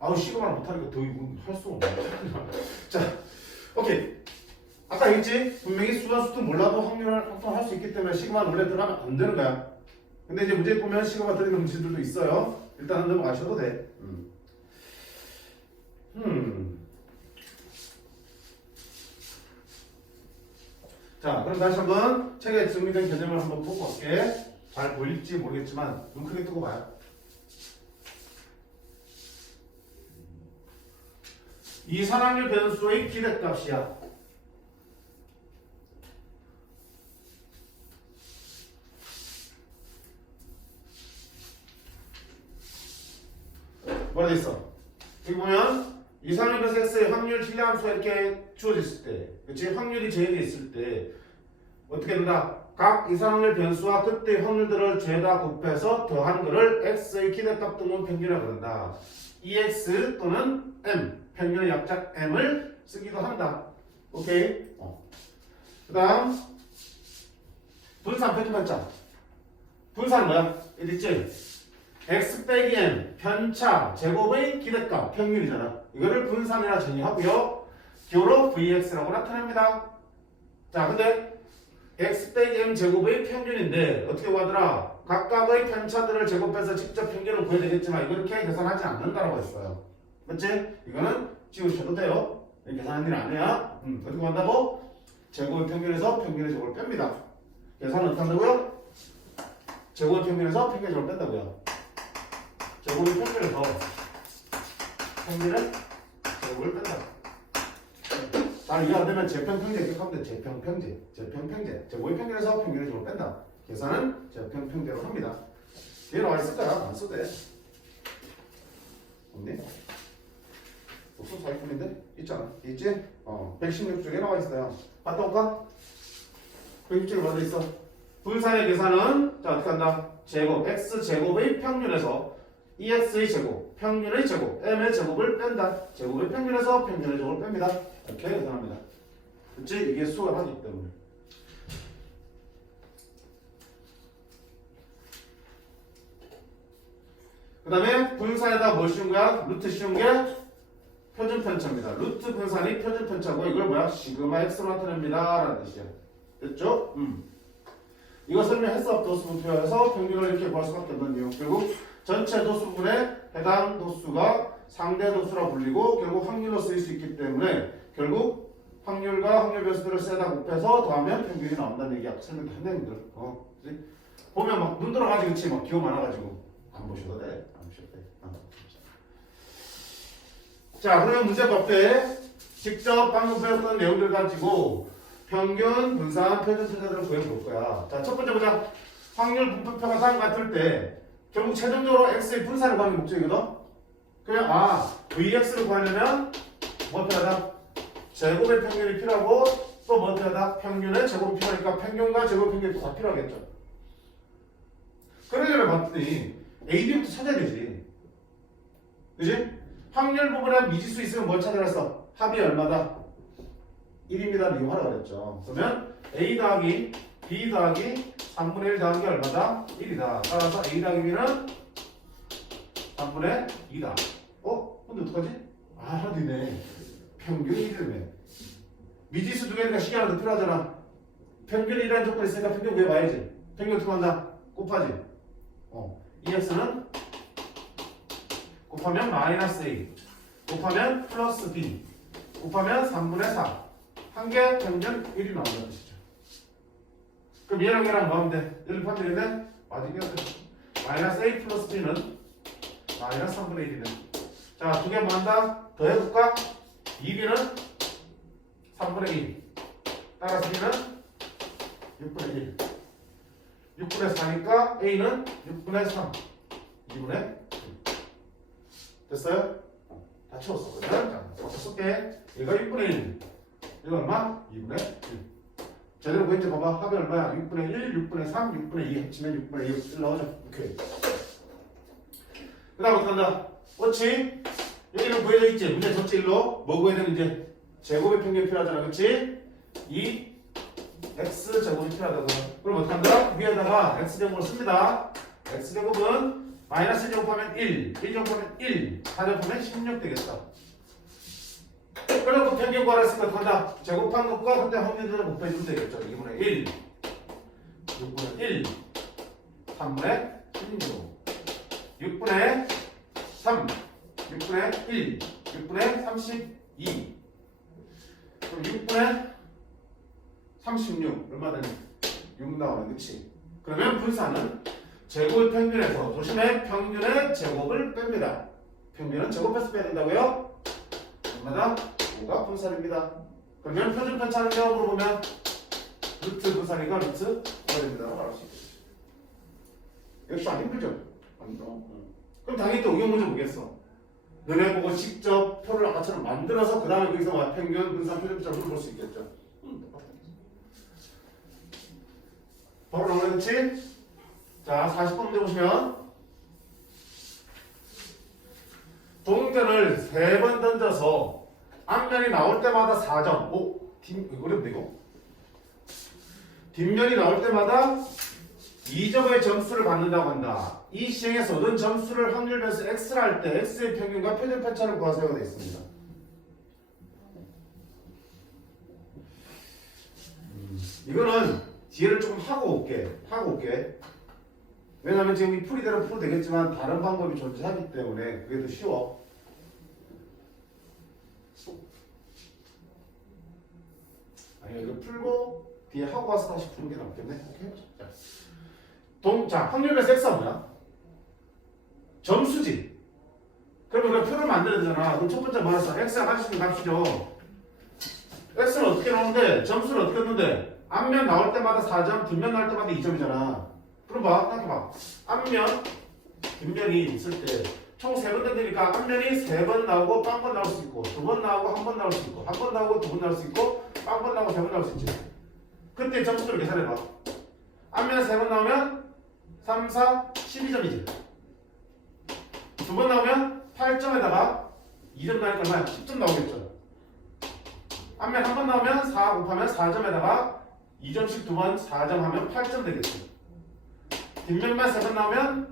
아우 시그마를 못하니까 더 할 수 없네. 자, 오케이. 아까 했지? 분명히 수반 수특 몰라도 확률을 확정할 수 있기 때문에 시그마 원래 들어가면 안 되는 거야. 근데 이제 문제 보면 시그마 들어있는 문제들도 있어요. 일단은 넘어가셔도 돼. 자, 그럼 다시 한번 책에 정리된 개념을 한번 보고 갈게. 잘 보일지 모르겠지만 눈 크게 뜨고 봐요. 이산화율 변수의 기대값이야. 뭐라 돼 있어? 여기 보면 이산화율 변수 x의 확률 질량함수가 이렇게 주어졌을 때, 그치? 확률이 정해져 있을 때 어떻게 된다? 각 이산화율 변수와 그때의 확률들을 죄다 곱해서 더한 거를 x의 기대값 또는 평균이라고 그런다. EX 또는 M, 평균의 약작 M을 쓰기도 한다. 오케이? 그 다음 분산 표준편차. 분산은 뭐야? 여기 있지? x 빼기 m 편차 제곱의 기대값 평균이잖아. 이거를 분산이라 정의하고요. 기호로 vx라고 나타냅니다. 자, 근데 x 빼기 m 제곱의 평균인데 어떻게 구하더라? 각각의 편차들을 제곱해서 직접 평균을 구해야 되겠지만 이렇게 계산하지 않는다라고 했어요. 맞지? 이거는 지우셔도 돼요. 계산하는 일 아니야. 어떻게 구한다고? 제곱의 평균에서 평균의 제곱을 뺍니다. 계산은 어떻게 한다고요? 제곱의 평균에서 평균의 제곱을 뺀다고요. 제곱의 평균에서 평균의 제곱을 뺀다. 잘 이해 안 되면 재평평제 기억하면 돼. 재평평제. 제곱의 평균에서 평균의 제곱을 뺀다. 계산은 재평평제로 합니다. 뒤에 나와 있을 거야. 안 써도 돼. 없니? 없어 사기꾼인데? 있잖아. 있지? 116쪽에 나와 있어요. 갔다 올까? 116쪽에 맞아 있어. 분산의 계산은 자 어떻게 한다? 제곱 x제곱의 평균에서 2x의 제곱, 평균의 제곱, m의 제곱을 뺀다. 제곱의 평균에서 평균의 제곱을 뺍니다. 이렇게 계산합니다. 그치? 이게 수학을 하기 때문에. 그 다음에 분산에다 뭘 씌운 거야? 루트 씌운 게 표준편차입니다. 루트 분산이 표준편차고 이걸 뭐야? 시그마 x로 나타냅니다. 라는 뜻이야. 됐죠? 이거 설명했어. 도수분표에서 평균을 이렇게 구할 수밖에 없는 이유. 결국 전체 도수분에 해당 도수가 상대 도수라 불리고 결국 확률로 쓰일 수 있기 때문에 결국 확률과 확률 변수들을 세다 곱해서 더하면 평균이 나온다는 얘기야. 설명 다 했는데. 그치? 보면 막 눈 돌아가지 그치? 막 기호 많아가지고 안 보셔도 돼. 안 보셔도 돼. 자, 그러면 문제 법에 직접 방금 배웠던 내용들 가지고 평균, 분산, 표준편차들을 구해볼 거야. 자, 첫 번째 보자. 확률 분포표가 다음과 같을 때 결국 최종적으로 x의 분산을 구하는 목적이거든. 그냥 vx를 구하려면 뭐 필요하다? 제곱의 평균이 필요하고 또 뭐 필요하다? 평균의 제곱이 필요하니까 평균과 제곱 평균이 다 필요하겠죠. 그러려면 봤더니 AB부터 찾아야 되지. 그지? 확률 부분에 미지수 있으면 뭘 찾아냈어? 합이 얼마다? 1입니다. 이용하라 그랬죠. 그러면 A 더하기 B 더하기 3분의 1 더하기 얼마다? 1이다. 따라서 A 더하기 B는 3분의 2다. 근데 어떡하지? 하나 되네. 평균이 1이네. 미지수 두 개니까 식이 하나 더 필요하잖아. 평균이 1이라는 조건이 있으니까 평균 구해봐야지. 평균 어떻게 한다? 곱하지. EX는 곱하면 마이너스 A 곱하면 플러스 B 곱하면 3분의 4 한 개 평균 1이 나온다는 뜻이죠. 그럼 얘랑 뭐 하면 돼? 얘를 판별인데 맞으면 마이너스 A 플러스 B는 마이너스 3분의 1이네. 자, 두 개 뭐 한다? 더해볼까? 2b는 3분의 1. 따라서 b는 6분의 1. 6분의 4니까 a는 6분의 3. 2분의 1. 됐어요? 다 채웠어. 그러면 자, 쓸게. 얘가 6분의 1. 이거 얼마? 2분의 1. 제대로 보이지 봐봐. 합이 얼마야? 6분의 1, 6분의 3, 6분의 2 합치면 6분의 2 1 나오죠. 오케이. 그 다음 어떻게 한다? 그렇지? 여기는 구해져 있지? 문제 전체 1로 뭐 구해야 되는 이제 제곱의 평균이 필요하잖아. 그렇지? 이 x 제곱이 필요하다고. 그럼 어떻게 한다? 위에다가 x 제곱을 씁니다. x 제곱은 마이너스 1 제곱하면 1, 1 제곱하면 1, 4 제곱하면 16 되겠다. 그리고 평균 구하랬으니까 어떻게 한다? 제곱한 것과 그때 확률들을 곱해주면 되겠죠. 2분의 1, 6분의 1, 3분의 16, 6분의 3, 6분의 1, 6분의 32. 그럼 6분의 36 얼마 되니? 6 나오네. 그치? 그러면 분사는 제곱의 평균에서 조심해. 평균의 제곱을 뺍니다. 평균은 제곱해서 빼야 된다고요? 얼마다? 5가 분산입니다. 그러면 표준 편차는 영어로 보면 루트 분산이가 루트 5가 됩니다. 알수 있겠죠. 역시 안 힘들죠? 안 힘들어. 그럼 당연히 또 응용 문제 보겠어. 너네 보고 직접 표를 아까처럼 만들어서 그 다음에 거기서 평균, 분산, 표준 편차를 볼 수 있겠죠. 바로 나오겠지? 자, 40번 문제 보시면 동전을 3번 던져서 앞면이 나올 때마다 4점. 오, 어렵네 이거. 뒷면이 나올 때마다 2점의 점수를 받는다고 한다. 이 시행에서 얻은 점수를 확률 변수 x를 할 때 x의 평균과 표준 편차를 구하세요가 되어 있습니다. 이거는 뒤에를 조금 하고 올게. 왜냐하면 지금 이 풀이대로 풀어도 되겠지만 다른 방법이 존재하기 때문에 그게 더 쉬워. 아니 이거 풀고 뒤에 하고 와서 다시 푸는 게 낫겠네. 오케이. 자, 확률 변수 x가 뭐야? 점수지. 그러면 우리가 표를 만들어야 되잖아. 그럼 첫 번째 뭐였어? x가 가질 수 있는 값이죠. x는 어떻게 나오는데? 점수는 어떻게 넣는데? 앞면 나올 때마다 4점, 뒷면 나올 때마다 2점이잖아. 그럼 봐, 생각해봐. 앞면, 뒷면이 있을 때 총 3번 던지니까 앞면이 3번 나오고 빵번 나올 수 있고 2번 나오고 1번 나올 수 있고 1번 나오고 2번 나올 수 있고 빵번 나오고 3번 나올 수 있지. 그때 점수를 계산해봐. 앞면에 3번 나오면 3, 4, 12점이지. 2번 나오면 8점에다가 2점 나니까 얼마야? 10점 나오겠죠. 앞면 1번 나오면 4 곱하면 4점에다가 2점씩 2번 4점 하면 8점 되겠죠. 뒷면만 3번 나오면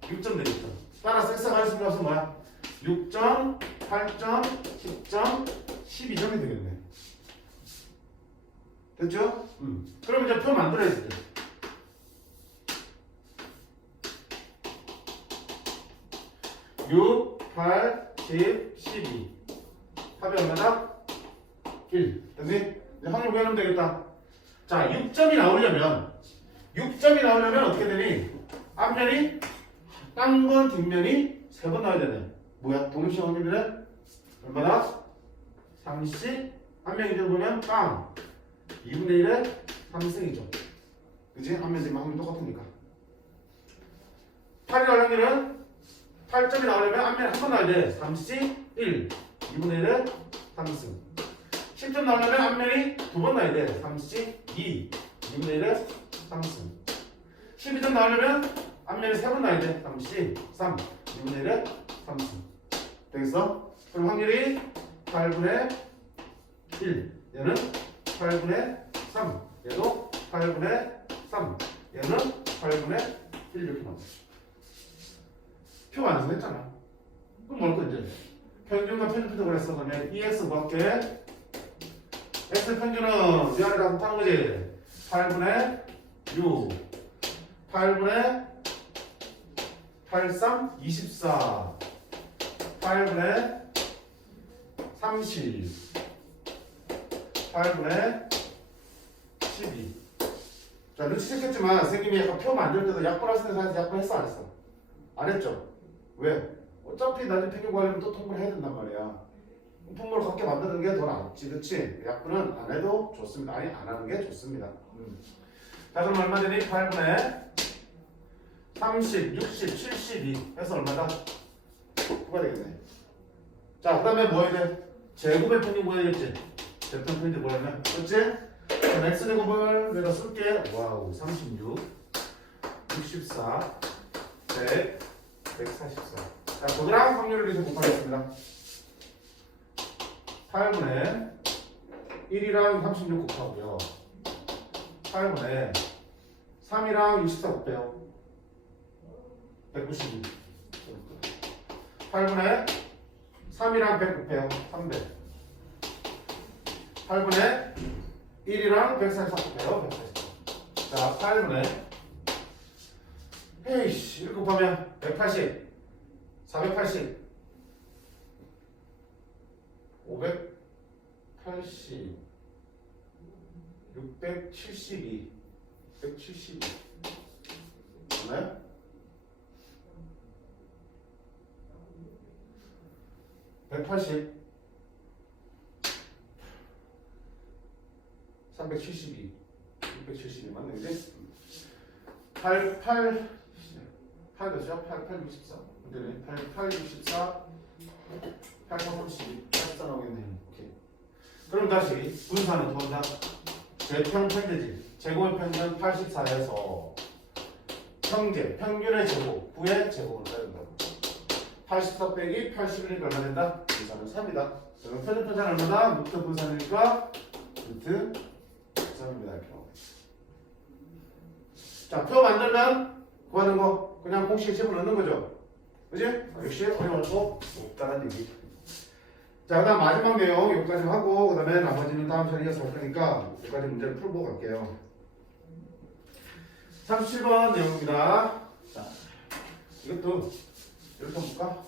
6점 되겠죠. 따라서 x가 가질 수 있는 값은 뭐야? 6점, 8점, 10점, 12점이 되겠네. 됐죠? 그럼 이제 표 만들어야지. 돼. 6, 8, 10, 12. 합이 얼마다? 1. 됐니? 이제 확률 구해놓으면 되겠다. 자, 6점이 나오려면 어떻게 되니? 앞면이 딴건 뒷면이 3번 나와야 되네. 뭐야? 독립식 확률이래? 얼마나? 30. 앞면 이제 보면 빵. 2분의 1에 3승이죠. 그치? 앞면 지금 확률 똑같으니까. 8이 나올 확률은 8점이 나오려면 앞면 한 번 나와야 돼. 30, 1. 2분의 1에 3승. 10점 나오려면 앞면이 2번 나와야 돼. 30, 2. 2분의 1에 3승. 12점 나오려면 앞면이 3번 나와야 돼. 30, 3. 2분의 1에 3승. 되겠어? 그럼 확률이 8분의 1. 얘는 8분의 3. 얘도 8분의 3. 얘는 8분의 1 이렇게 나와. 표 완성했잖아. 그럼 뭘 건지? 평균과 편집표도 그랬어. 그러면 EX 구할게. X 평균은 이 안에다 곱하는 거지. 8분의 6. 8분의 83, 24. 8분의 30. 8분의 12. 자, 눈치챘겠지만 선생님이 약간 표 만들 때도 약분할 수 있는 사람한테 약분했어 안 했어? 안 했죠? 왜? 어차피 나중에 평균 구하려면 또 통보를 해야 된단 말이야. 통보를 갖게 만드는 게 더 낫지, 그치? 약분은 안 해도 좋습니다. 아니, 안 하는 게 좋습니다. 자, 그럼 얼마 되니? 8분의 30, 60, 72 해서 얼마다? 9가 되겠네. 자, 그 다음에 뭐 해야 돼? 제곱의 평균 구해야겠지? 제곱의 평균 구하려면, 그렇지? x 제곱을 내가 쓸게. 와우, 36, 64, 100, 144. 자, 그거랑 확률을 이제 곱하겠습니다. 8분의 1이랑 36 곱하고요. 8분의 3이랑 64 곱해요. 192. 8분의 3이랑 100 곱해요. 300. 8분의 1이랑 144 곱해요. 144. 자, 8분의 에이씨, 1 곱하면 180, 480, 580, 672, 172. 네? 180, 372, 672 맞네, 그지? 8 몇이야? 8 64. 근데 8 64, 8 32, 84 나오겠네. 오케이. 그럼 다시 분산은 더한다. 제평평되지. 제곱의 평균 84에서 평제, 평균의 제곱, 9의 제곱을 빼야 된다. 84 빼기 81이니까 얼마 된다? 분산은 3이다. 그럼 표준편차는 얼마다? 루트 분산이니까 루트 3입니다. 이렇게 나오네. 자, 표 만들면 구하는 거 그냥 공식에 집어넣는 거죠. 그지? 역시 어려울 거 없다는 얘기. 자, 그 다음 마지막 내용 여기까지 하고 그 다음에 나머지는 다음 시간에 이어서 할 거니까 여기까지 문제를 풀고 갈게요. 37번 내용입니다. 자, 이것도 이렇게 볼까?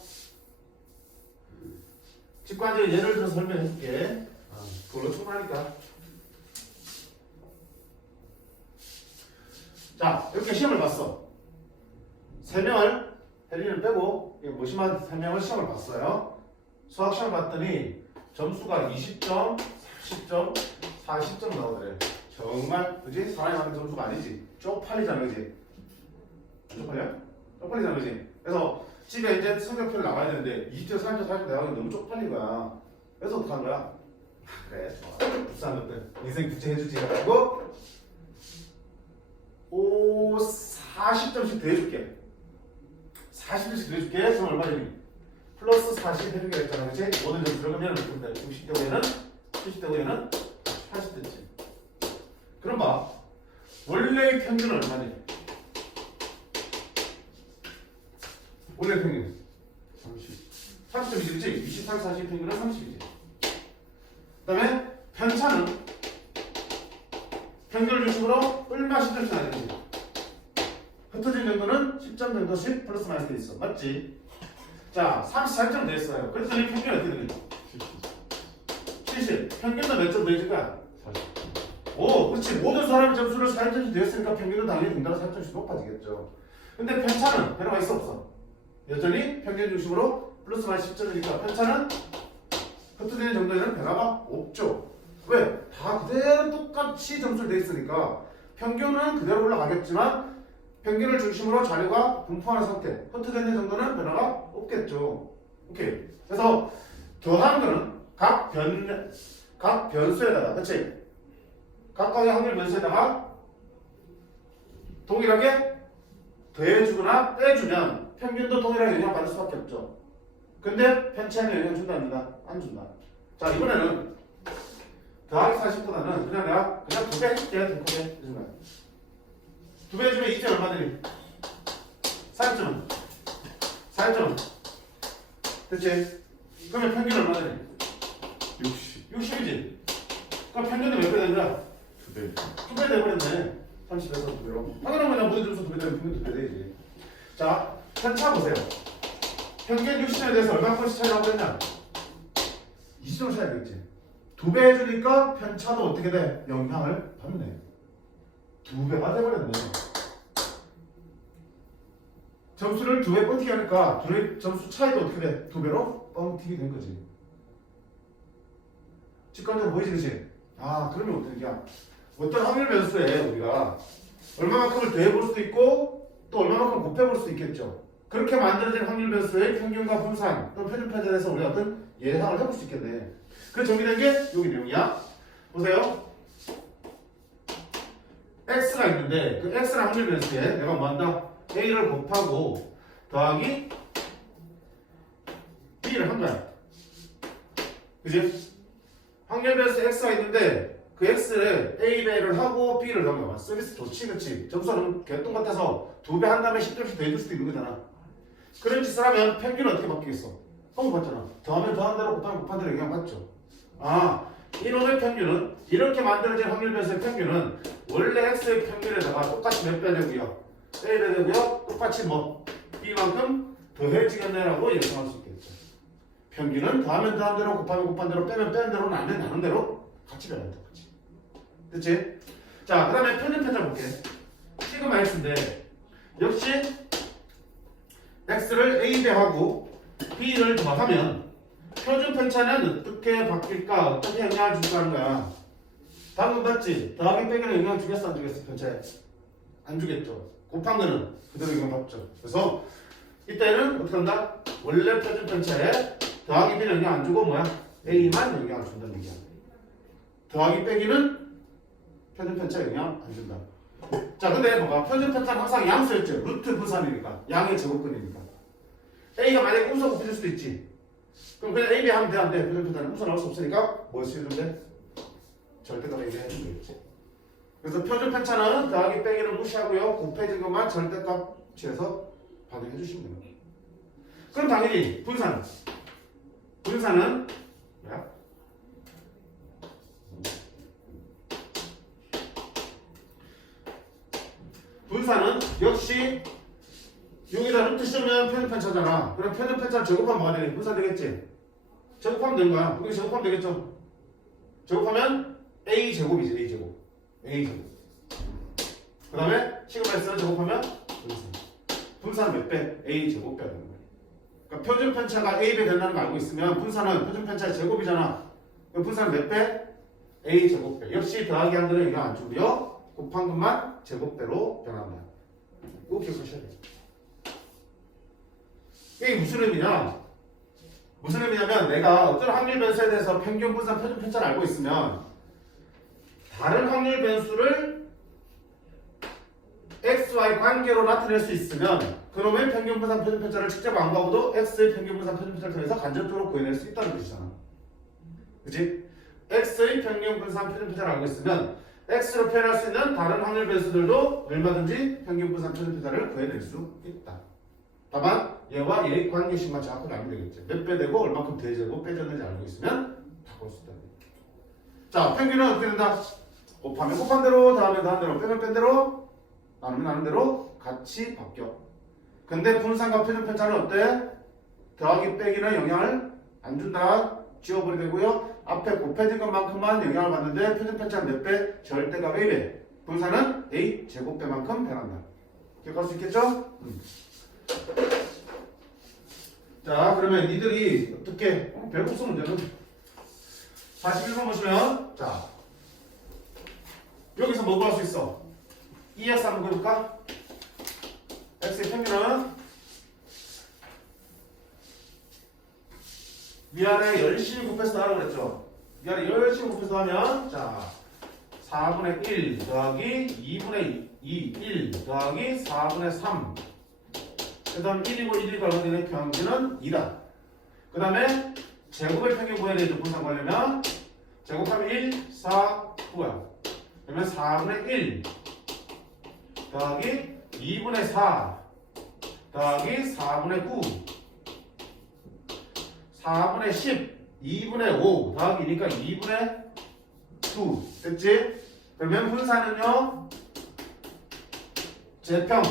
직관적인 예를 들어서 설명해 줄게. 그걸로 충분하니까. 자, 이렇게 시험을 봤어. 3명을, 혜린을 빼고, 모심한 3명을 시험을 봤어요. 수학 시험을 봤더니 점수가 20점, 30점, 40점 나오더래. 정말, 그지? 사람이 받는 점수가 아니지. 쪽팔리잖아, 그지? 안 쪽팔려? 쪽팔리잖아, 그지? 그래서 집에 이제 성적표를 나가야 되는데 20점, 30점, 40점 나가기 너무 쪽팔린 거야. 그래서 어떡한 거야? 그래, 좋아. 불쌍한 것들. 인생 구체해주지. 해가지고 40점씩 더해줄게. 40점씩 더해줄게. 그럼 얼마 되니? 플러스 40 해주게 했잖아. 그치? 모든 점 들어가면 60대 5에는 70대 5에는 80대지. 그럼 봐. 원래의 평균은 얼마니? 원래 평균 30점이지, 그치? 23, 40 평균은 30이지. 그 다음에 편차는 평균을 중심으로 얼마 10점씩 나야 되지? 흩어진 정도는 10점 정도씩 플러스 마이너스 돼 있어. 맞지? 자, 34점 됐어요. 그랬더니 평균이 어떻게 되니? 70. 평균도 몇 점 더해줄 거야? 40. 오, 그렇지. 모든 사람의 점수를 40점씩 더했으니까 평균은 당연히 등가로 40점씩 높아지겠죠. 근데 편차는 변화가 있어 없어? 여전히 평균 중심으로 플러스 마이너스 10점이니까 편차는 흩어지는 정도에는 변화가 없죠. 왜? 다 그대로 똑같이 점수를 돼 있으니까 평균은 그대로 올라가겠지만 평균을 중심으로 자료가 분포하는 상태, 흩어지는 정도는 변화가 없겠죠. 오케이. 그래서 더하는 거는 각 변수에다가, 그치? 각각의 확률 변수에다가 동일하게 더해주거나 빼주면 평균도 동일하게 영향받을 수밖에 없죠. 근데 편차에는 영향 준다, 안 준다? 안 준다. 자, 이번에는 더하기 40보다는 그냥 내가 그냥 2배 해줄게. 더 크게 해준 거야. 2배 해주면 2점 얼마 되니? 40점. 40점. 됐지? 그러면 평균 얼마 되니? 60. 60이지? 그럼 평균은 몇 배 되는 거야? 2배. 2배 돼버렸네. 30에서 2배로. 당연한 거냐. 모든 점수 2배 되면 평균 2배 되지. 자, 편차 보세요. 평균 60점에 대해서 얼마큼씩 차이 나오겠냐? 20점 차이 나겠지. 2배 해주니까 편차도 어떻게 돼? 영향을 받네. 2배가 돼버렸네. 점수를 2배 뻥튀기 하니까 둘의 점수 차이도 어떻게 돼? 2배로 뻥튀기 된 거지. 직관적으로 보이지, 그치? 아, 그러면 어떻게 야 어떤 확률 변수에 우리가 얼마만큼을 더해볼 수도 있고 또 얼마만큼 곱해볼 수도 있겠죠. 그렇게 만들어진 확률 변수의 평균과 분산 또는 표준 편차에서 우리가 어떤 예상을 해볼 수 있겠네. 그 정리된 게 여기 내용이야. 보세요. x가 있는데 그 x라는 확률 변수에 내가 뭐 한다? a를 곱하고 더하기 b를 한 거야. 그지? 확률 변수 x가 있는데 그 x를 a배를 하고 b를 더한 거야. 서비스 좋지, 그치? 점수는 개똥 같아서 2배 한 다음에 10점씩 더해줄 수도 있는 거잖아. 그런 짓을 하면 평균은 어떻게 바뀌겠어? 한번 봤잖아. 더하면 더한 대로 곱하면 곱한 대로 영향 받죠. 아, 이놈의 평균은 이렇게 만들어진 확률 변수의 평균은 원래 x의 평균에다가 똑같이 몇 배 되고요? a배 되고요? 똑같이 뭐 b만큼 더해지겠네라고 예상할 수 있겠죠. 평균은 더하면 더한 대로 곱하면 곱한 대로 빼면 빼는 대로 나누면 나눈 대로 같이 변한다. 그치? 됐지? 자, 그 다음에 표준 편차 볼게. 시그마 x인데 역시 x를 a배하고 b를 더하면 표준 편차는 어떻게 바뀔까? 어떻게 영향을 줄까 하는 거야. 방금 봤지? 더하기 빼기는 영향 주겠어 안 주겠어? 편차에? 안 주겠죠. 곱한 거는 그대로 영향 받죠. 그래서 이때는 어떻게 한다? 원래 표준 편차에 더하기 B는 영향 안 주고 뭐야? A만 영향을 준다는 얘기야. 더하기 빼기는 표준 편차에 영향 안 준다. 자, 근데 봐봐. 표준 편차는 항상 양수였죠. 루트 분산이니까. 양의 제곱근이니까. A가 만약에 음수 곱해줄 수도 있지. 그럼 그냥 AB 하면 돼, 안 돼? 표준 편차는 음수 나올 수 없으니까 뭐 쓰면 돼? 절대값 AB 해주면 되겠지. 그래서 표준 편차는 더하기 빼기를 무시하고요. 곱해진 것만 절대값 취해서 반영해 주시면 됩니다. 그럼 당연히 분산. 분산은 뭐야? 분산은 역시 여기다 루트 씌우면 표준 편차잖아. 그럼 표준 편차를 제곱하면 뭐가 되니? 분산 되겠지? 제곱하면 되는 거야. 여기 제곱하면 되겠죠? 제곱하면 A 제곱이지. A 제곱. A 제곱. 그 다음에 시그마 S를 제곱하면 분산. 분산은 몇 배? A 제곱배가 되는 거야. 그러니까 표준 편차가 A배 된다는 거 알고 있으면 분산은 표준 편차의 제곱이잖아. 그럼 분산은 몇 배? A 제곱배. 역시 더하기 한 대는 영향 안 주고요. 곱한 것만 제곱배로 변한다. 이거 기억하셔야 돼요. 이게 무슨 의미냐? 무슨 의미냐면 내가 어떤 확률 변수에 대해서 평균, 분산, 표준 편차를 알고 있으면 다른 확률 변수를 xy 관계로 나타낼 수 있으면 그러면 평균, 분산, 표준 편차를 직접 안 구하고도 x의 평균, 분산, 표준 편차를 통해서 간접적으로 구해낼 수 있다는 뜻이잖아. 그치? x의 평균, 분산, 표준 편차를 알고 있으면 x로 표현할 수 있는 다른 확률 변수들도 얼마든지 평균, 분산, 표준 편차를 구해낼 수 있다. 다만 얘와 얘의 관계식만 정확하게 알면 되겠죠. 몇 배 되고 얼마큼 대제고 빼졌는지 알고 있으면 바꿀 수 있다. 자, 평균은 어떻게 된다? 곱하면 곱한 대로, 더하면 더한 대로, 빼면 뺀 대로, 나누면 나눈 대로 같이 바뀌어. 근데 분산과 표준 편차는 어때? 더하기 빼기는 영향을 안 준다. 지워버리 되고요. 앞에 곱해진 것만큼만 영향을 받는데 표준 편차는 몇 배? 절대값 A배. 분산은 A 제곱배만큼 변한다. 기억할 수 있겠죠? 자, 그러면 니들이 어떻게 별국수 문제는 41번 보시면 자 여기서 뭐 구할 수 있어? EX 한번 그려볼까? X의 평균은 위아래 열심히 곱해서 나가라고 그랬죠? 위아래 열심히 곱해서 하면 자 4분의 1 더하기 2분의 2 1 더하기 4분의 3 그 다음 1이고 1이 얼마 되는 평균은 2다. 그 다음에 제곱의 평균 구해야 되죠. 분산 구하려면 제곱하면 1, 4, 9야. 그러면 4분의 1 더하기 2분의 4 더하기 4분의 9 4분의 10 2분의 5 더하기니까 2분의 2 됐지? 그러면 분산은요 제평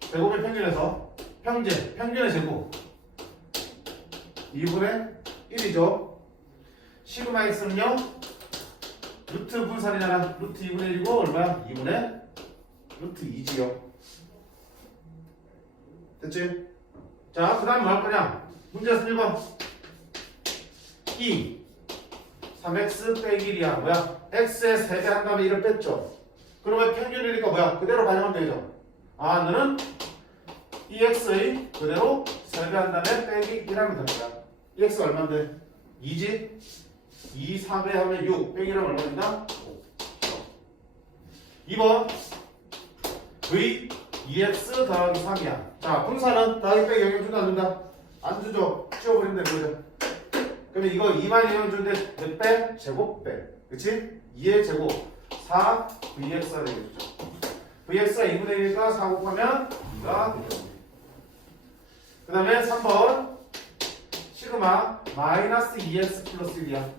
제곱의 평균에서 평제, 평균의 제곱 2분의 1이죠. 시그마 x는요 루트 분산이잖아. 루트 2분의 1이고 얼마야? 2분의 루트 2지요. 됐지? 자, 그 다음에 뭐 할 거냐? 문제에서 1번 2 3x 빼기 1이야. 뭐야? x에 3배 한 다음에 1을 뺐죠. 그러면 평균이니까 뭐야? 그대로 반영하면 되죠. 아, 너는 이 x의 그대로 3배 한 다음에 빼기 1 하면 되는 거야. 이 x가 얼마인데? 2지? 2, 4배 하면 6, 빼기 1하면 얼마 된다? 2번 v 2x 더하기 3이야. 자, 분사는 더하기 빼기 영향 준다 안 준다? 안 주죠. 치워버리면 되는 거죠. 그러면 이거 2만 영향 주는데 몇 배? 제곱배. 그치? 2의 제곱 4 vx가 되겠죠. vx가 2분의 1이니까 4 곱하면 2가 되죠. 그 다음에 3번 시그마 마이너스 2x 플러스 1이야.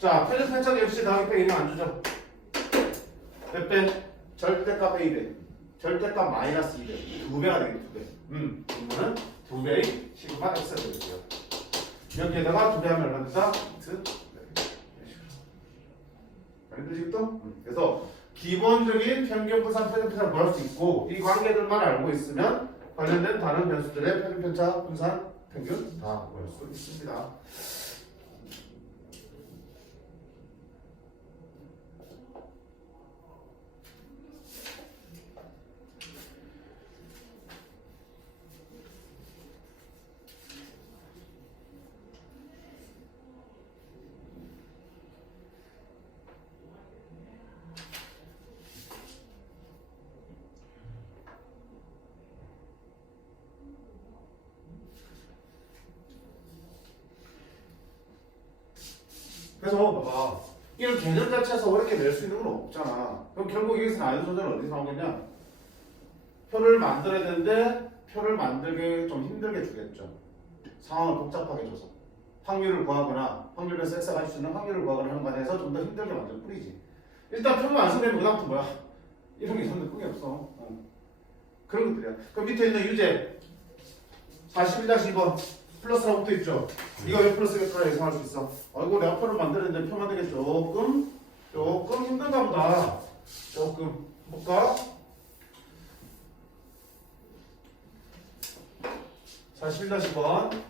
자, 편차도 역시 더하기 빼기 영향 안 주죠. 몇 배? 절대값 A배. 절대값 마이너스 2배. 2배가 되겠지, 2배. 이거는 2배의 시그마 X가 되겠고요. 여기에다가 2배 하면 얼마 된다? X. 알겠지, 또? 그래서 기본적인 평균 분산 표준 편차를 구할 수 있고, 이 관계들만 알고 있으면 관련된 다른 변수들의 표준 편차, 분산, 평균 다 구할 수 있습니다. 그래서 봐봐, 이런 개념 자체에서 어렵게 낼 수 있는 건 없잖아. 그럼 결국 여기서 난이도 조절은 어디서 나오겠냐? 표를 만들어야 되는데 표를 만들기 좀 힘들게 주겠죠. 상황을 복잡하게 줘서 확률을 구하거나 확률에서 X가 가질 수 있는 확률을 구하거나 하는 과정에서 좀 더 힘들게 만들 뿐이지. 일단 표만 완성되면 그다음부터 뭐야? 이런 게 있었는데 그게 없어. 그런 것들이야. 그럼 밑에 있는 유제 41-2번 플러스라고 붙어 있죠. 이거 왜 플러스겠구나 예상할 수 있어. 이거 내가 표를 만드는데 표 만들기 조금 힘든가 보다. 조금 볼까? 41-10번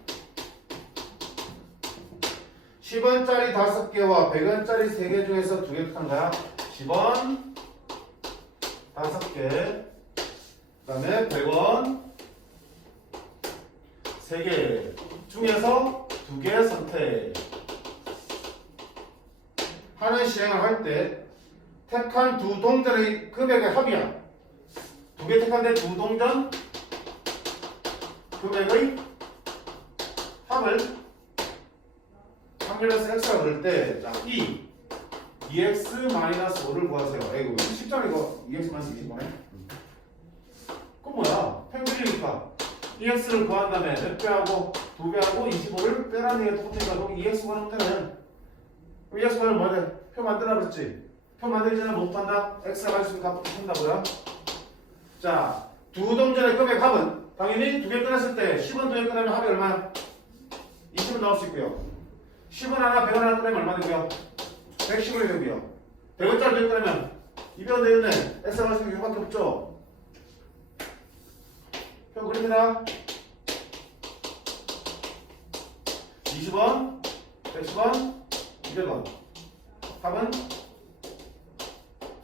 10원짜리 5개와 100원짜리 3개 중에서 2개 택한 거야. 10원 5개 그 다음에 100원 3개 중에서 2개 선택 하는 시행을 할 때 택한 두 동전의 금액의 합이야. 2개 택한데 두 동전 금액의 합을 확률에서 x가 그럴 때, 자, 2x-5를 구하세요. 이거 쉽잖아, 이거. 2x-25네. 그건 뭐야? 평균이니까. 2x를 구한 다음에 몇 배하고 2배하고 25를 빼라는 얘기가 똑같으니까 거기 2x 구하면 되네. 그럼 2x 구하면 뭐야? 표 만들라 그랬지? 표 만들기 전에 못 판다? x가 가질 수 있는 값부터 판다고요? 자, 두 동전의 금액 합은 당연히 2개 끊었을 때 10원 2개 끊으면 합이 얼마야? 20원 나올 수 있고요. 10원 하나, 100원 하나 끊으면 얼마 되고요? 110원이 되고요. 100원짜리 2개 끊으면 200원 되겠네. X가 갈 수 있는 게 밖에 없죠. 표 그립니다. 20원, 110원, 200원. 합은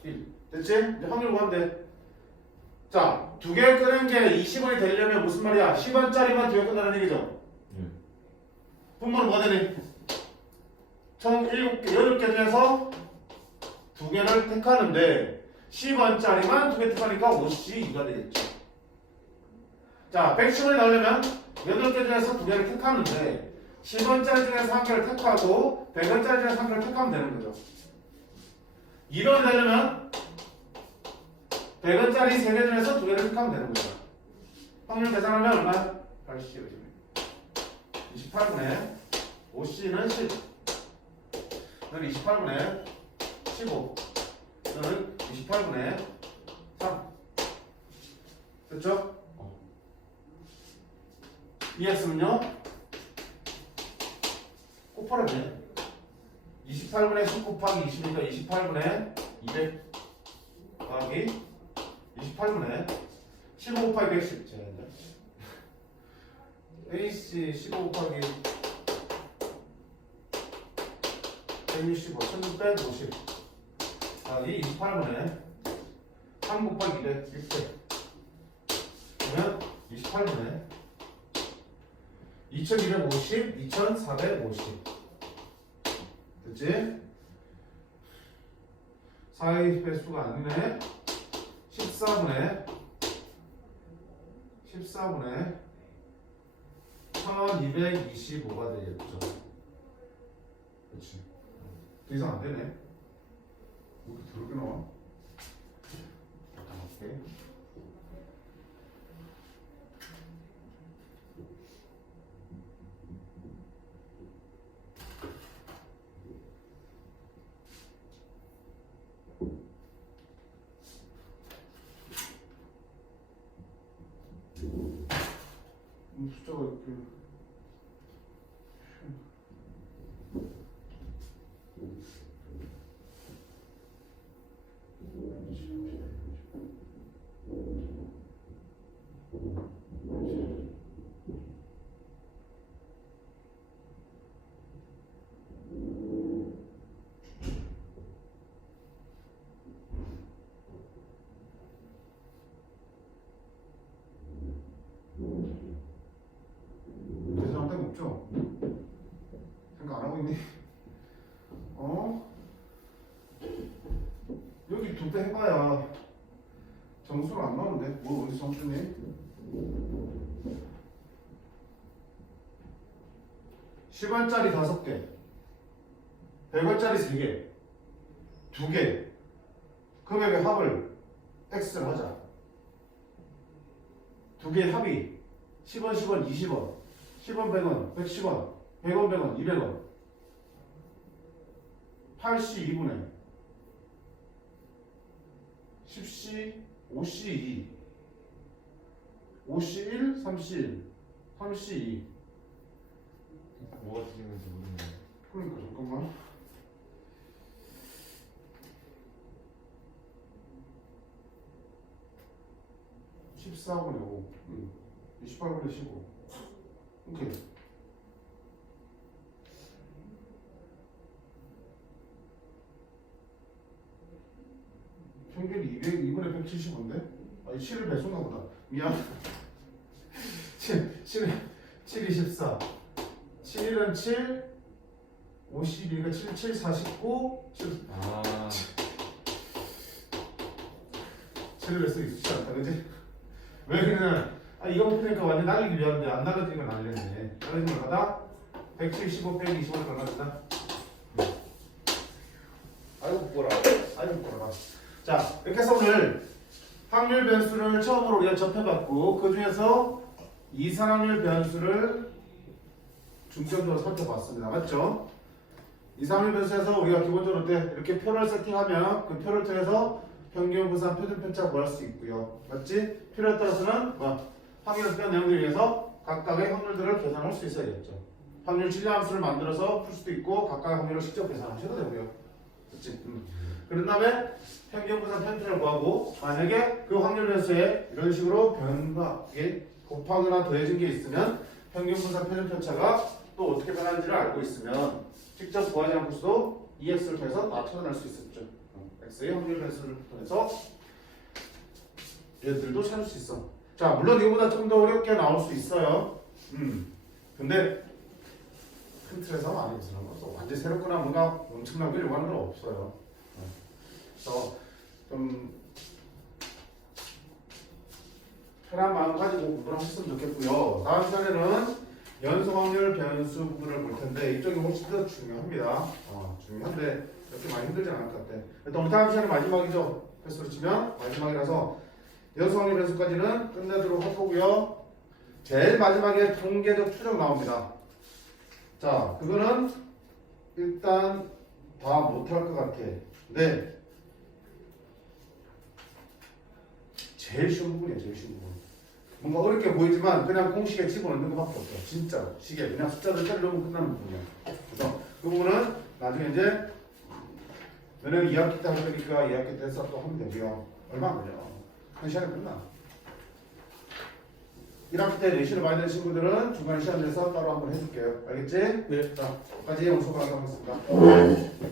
1. 됐지? 이제 확률 구하면 돼. 자, 2개 끄는 게 20원이 되려면 무슨 말이야? 10원짜리만 2개 끈다는 얘기죠? 분모는 뭐가 되니? 총 7개, 8개 중에서 2개를 택하는데 10원짜리만 2개 택하니까 52가 되겠죠. 자, 110원이 나오려면 8개 중에서 2개를 택하는데 10원짜리 중에서 1개를 택하고 100원짜리 중에서 1개를 택하면 되는 거죠. 200원이 되려면 100원짜리 3개 중에서 2개를 택하면 되는 거죠. 확률 계산하면 얼마? 80. 28분의 5C는 10. 너는 28분의 15. 너는 28분의 3. 됐죠? EX는요? 곱하라네. 28분의 10 곱하기 20이니까 28분의 200 더하기 28분의 15 곱하기 110. AC 15 곱하기 165, 1650. 자, 이 28분에 3 곱하기 200 이렇게 그러면 28분에 2250, 2450 됐지? 4의 배수가 아니네. 14분에 1225가 되겠죠. 그렇지. 더 이상 안 되네. 왜 이렇게 더럽게 나와? 잠깐 할게. 숫자가 이렇게 계산할 데가 없죠? 생각 안 하고 있니? 어? 여기 두 배 해봐야 정수가 안 나오는데 뭐 어디서 정수니? 10원짜리 5개 100원짜리 3개 2개 금액의 합을 X를 하자. 2개의 합이 10원, 10원, 20원 10원, 100원, 110원 100원, 100원, 200원 8시 2분의 10시 5시 2 5시 1, 3시 1 3시 2 뭐가 틀리는지 모르겠네. 그러니까 잠깐만 14분의 5 28분의 15 오케이. 평균이 202분의 175인데? 아, 7을 배수나 보다. 미안. 7 24. 7은 7, 52가 7, 7, 49, 7. 아, 7을 배수 있지 않다, 그지? 왜 그러냐? 아, 이거 못하니까 완전 날리기 미안한데, 안 날려지니까 날렸네. 날려지면 가다 175 빼기 25를 얼마된다? 아이고, 부끄러워. 아이고, 부끄러워. 자, 이렇게 해서 오늘 확률 변수를 처음으로 우리가 접해봤고 그 중에서 이상확률 변수를 중점적으로 살펴봤습니다. 맞죠? 이상확률 변수에서 우리가 기본적으로 이렇게 표를 세팅하면 그 표를 통해서 평균, 분산, 표준, 편차 구할 수 있고요. 맞지? 필요에 따라서는 확률에서 빼는 내용들에 의해서 각각의 확률들을 계산할 수 있어야겠죠. 확률 질량함수를 만들어서 풀 수도 있고 각각의 확률을 직접 계산하셔도 되고요. 그렇지? 그런 다음에 평균, 분산, 편차를 구하고 만약에 그 확률 변수에 이런 식으로 변화에 곱하거나 더해진 게 있으면 평균, 분산, 표준, 편차가 또 어떻게 변하는지를 알고 있으면 직접 구하지 않고서도 EX를 통해서 다 찾아낼 수 있었죠. X의 확률 변수를 통해서 얘들도 찾을 수 있어. 자, 물론 이거보다 좀 더 어렵게 나올 수 있어요. 근데 큰 틀에서 많이 계산한 거죠. 완전 새롭거나 뭔가 엄청나게 요구하는 건 없어요. 그래서 좀 편한 마음 가지고 공부를 하셨으면 좋겠고요. 다음 시간에는 연속 확률 변수 부분을 볼 텐데 이쪽이 훨씬 더 중요합니다. 중요한데 그렇게 많이 힘들지 않을 것 같아. 일단 우리 다음 시간은 마지막이죠. 횟수로 치면 마지막이라서 연속 확률 변수까지는 끝내도록 할 거고요. 제일 마지막에 통계적 추정 나옵니다. 자, 그거는 일단 다 못할 것 같아. 네. 제일 쉬운 부분이에요. 제일 쉬운 부분. 뭔가 어렵게 보이지만 그냥 공식에 집어넣는 것밖에 없어요. 진짜 시계 그냥 숫자를 때려 넣으면 끝나는 부분이에요. 그래서 그 부분은 나중에 이제 너네는 2학기 때 할 거니까 2학기 때 해서 또 하면 되고요. 얼마 안 걸려. 한 시간에 끝나. 1학기 때 내신을 봐야 되는 친구들은 중간에 시간 내서 따로 한번 해줄게요. 알겠지? 네. 자, 여기까지 오늘 수고하셨습니다.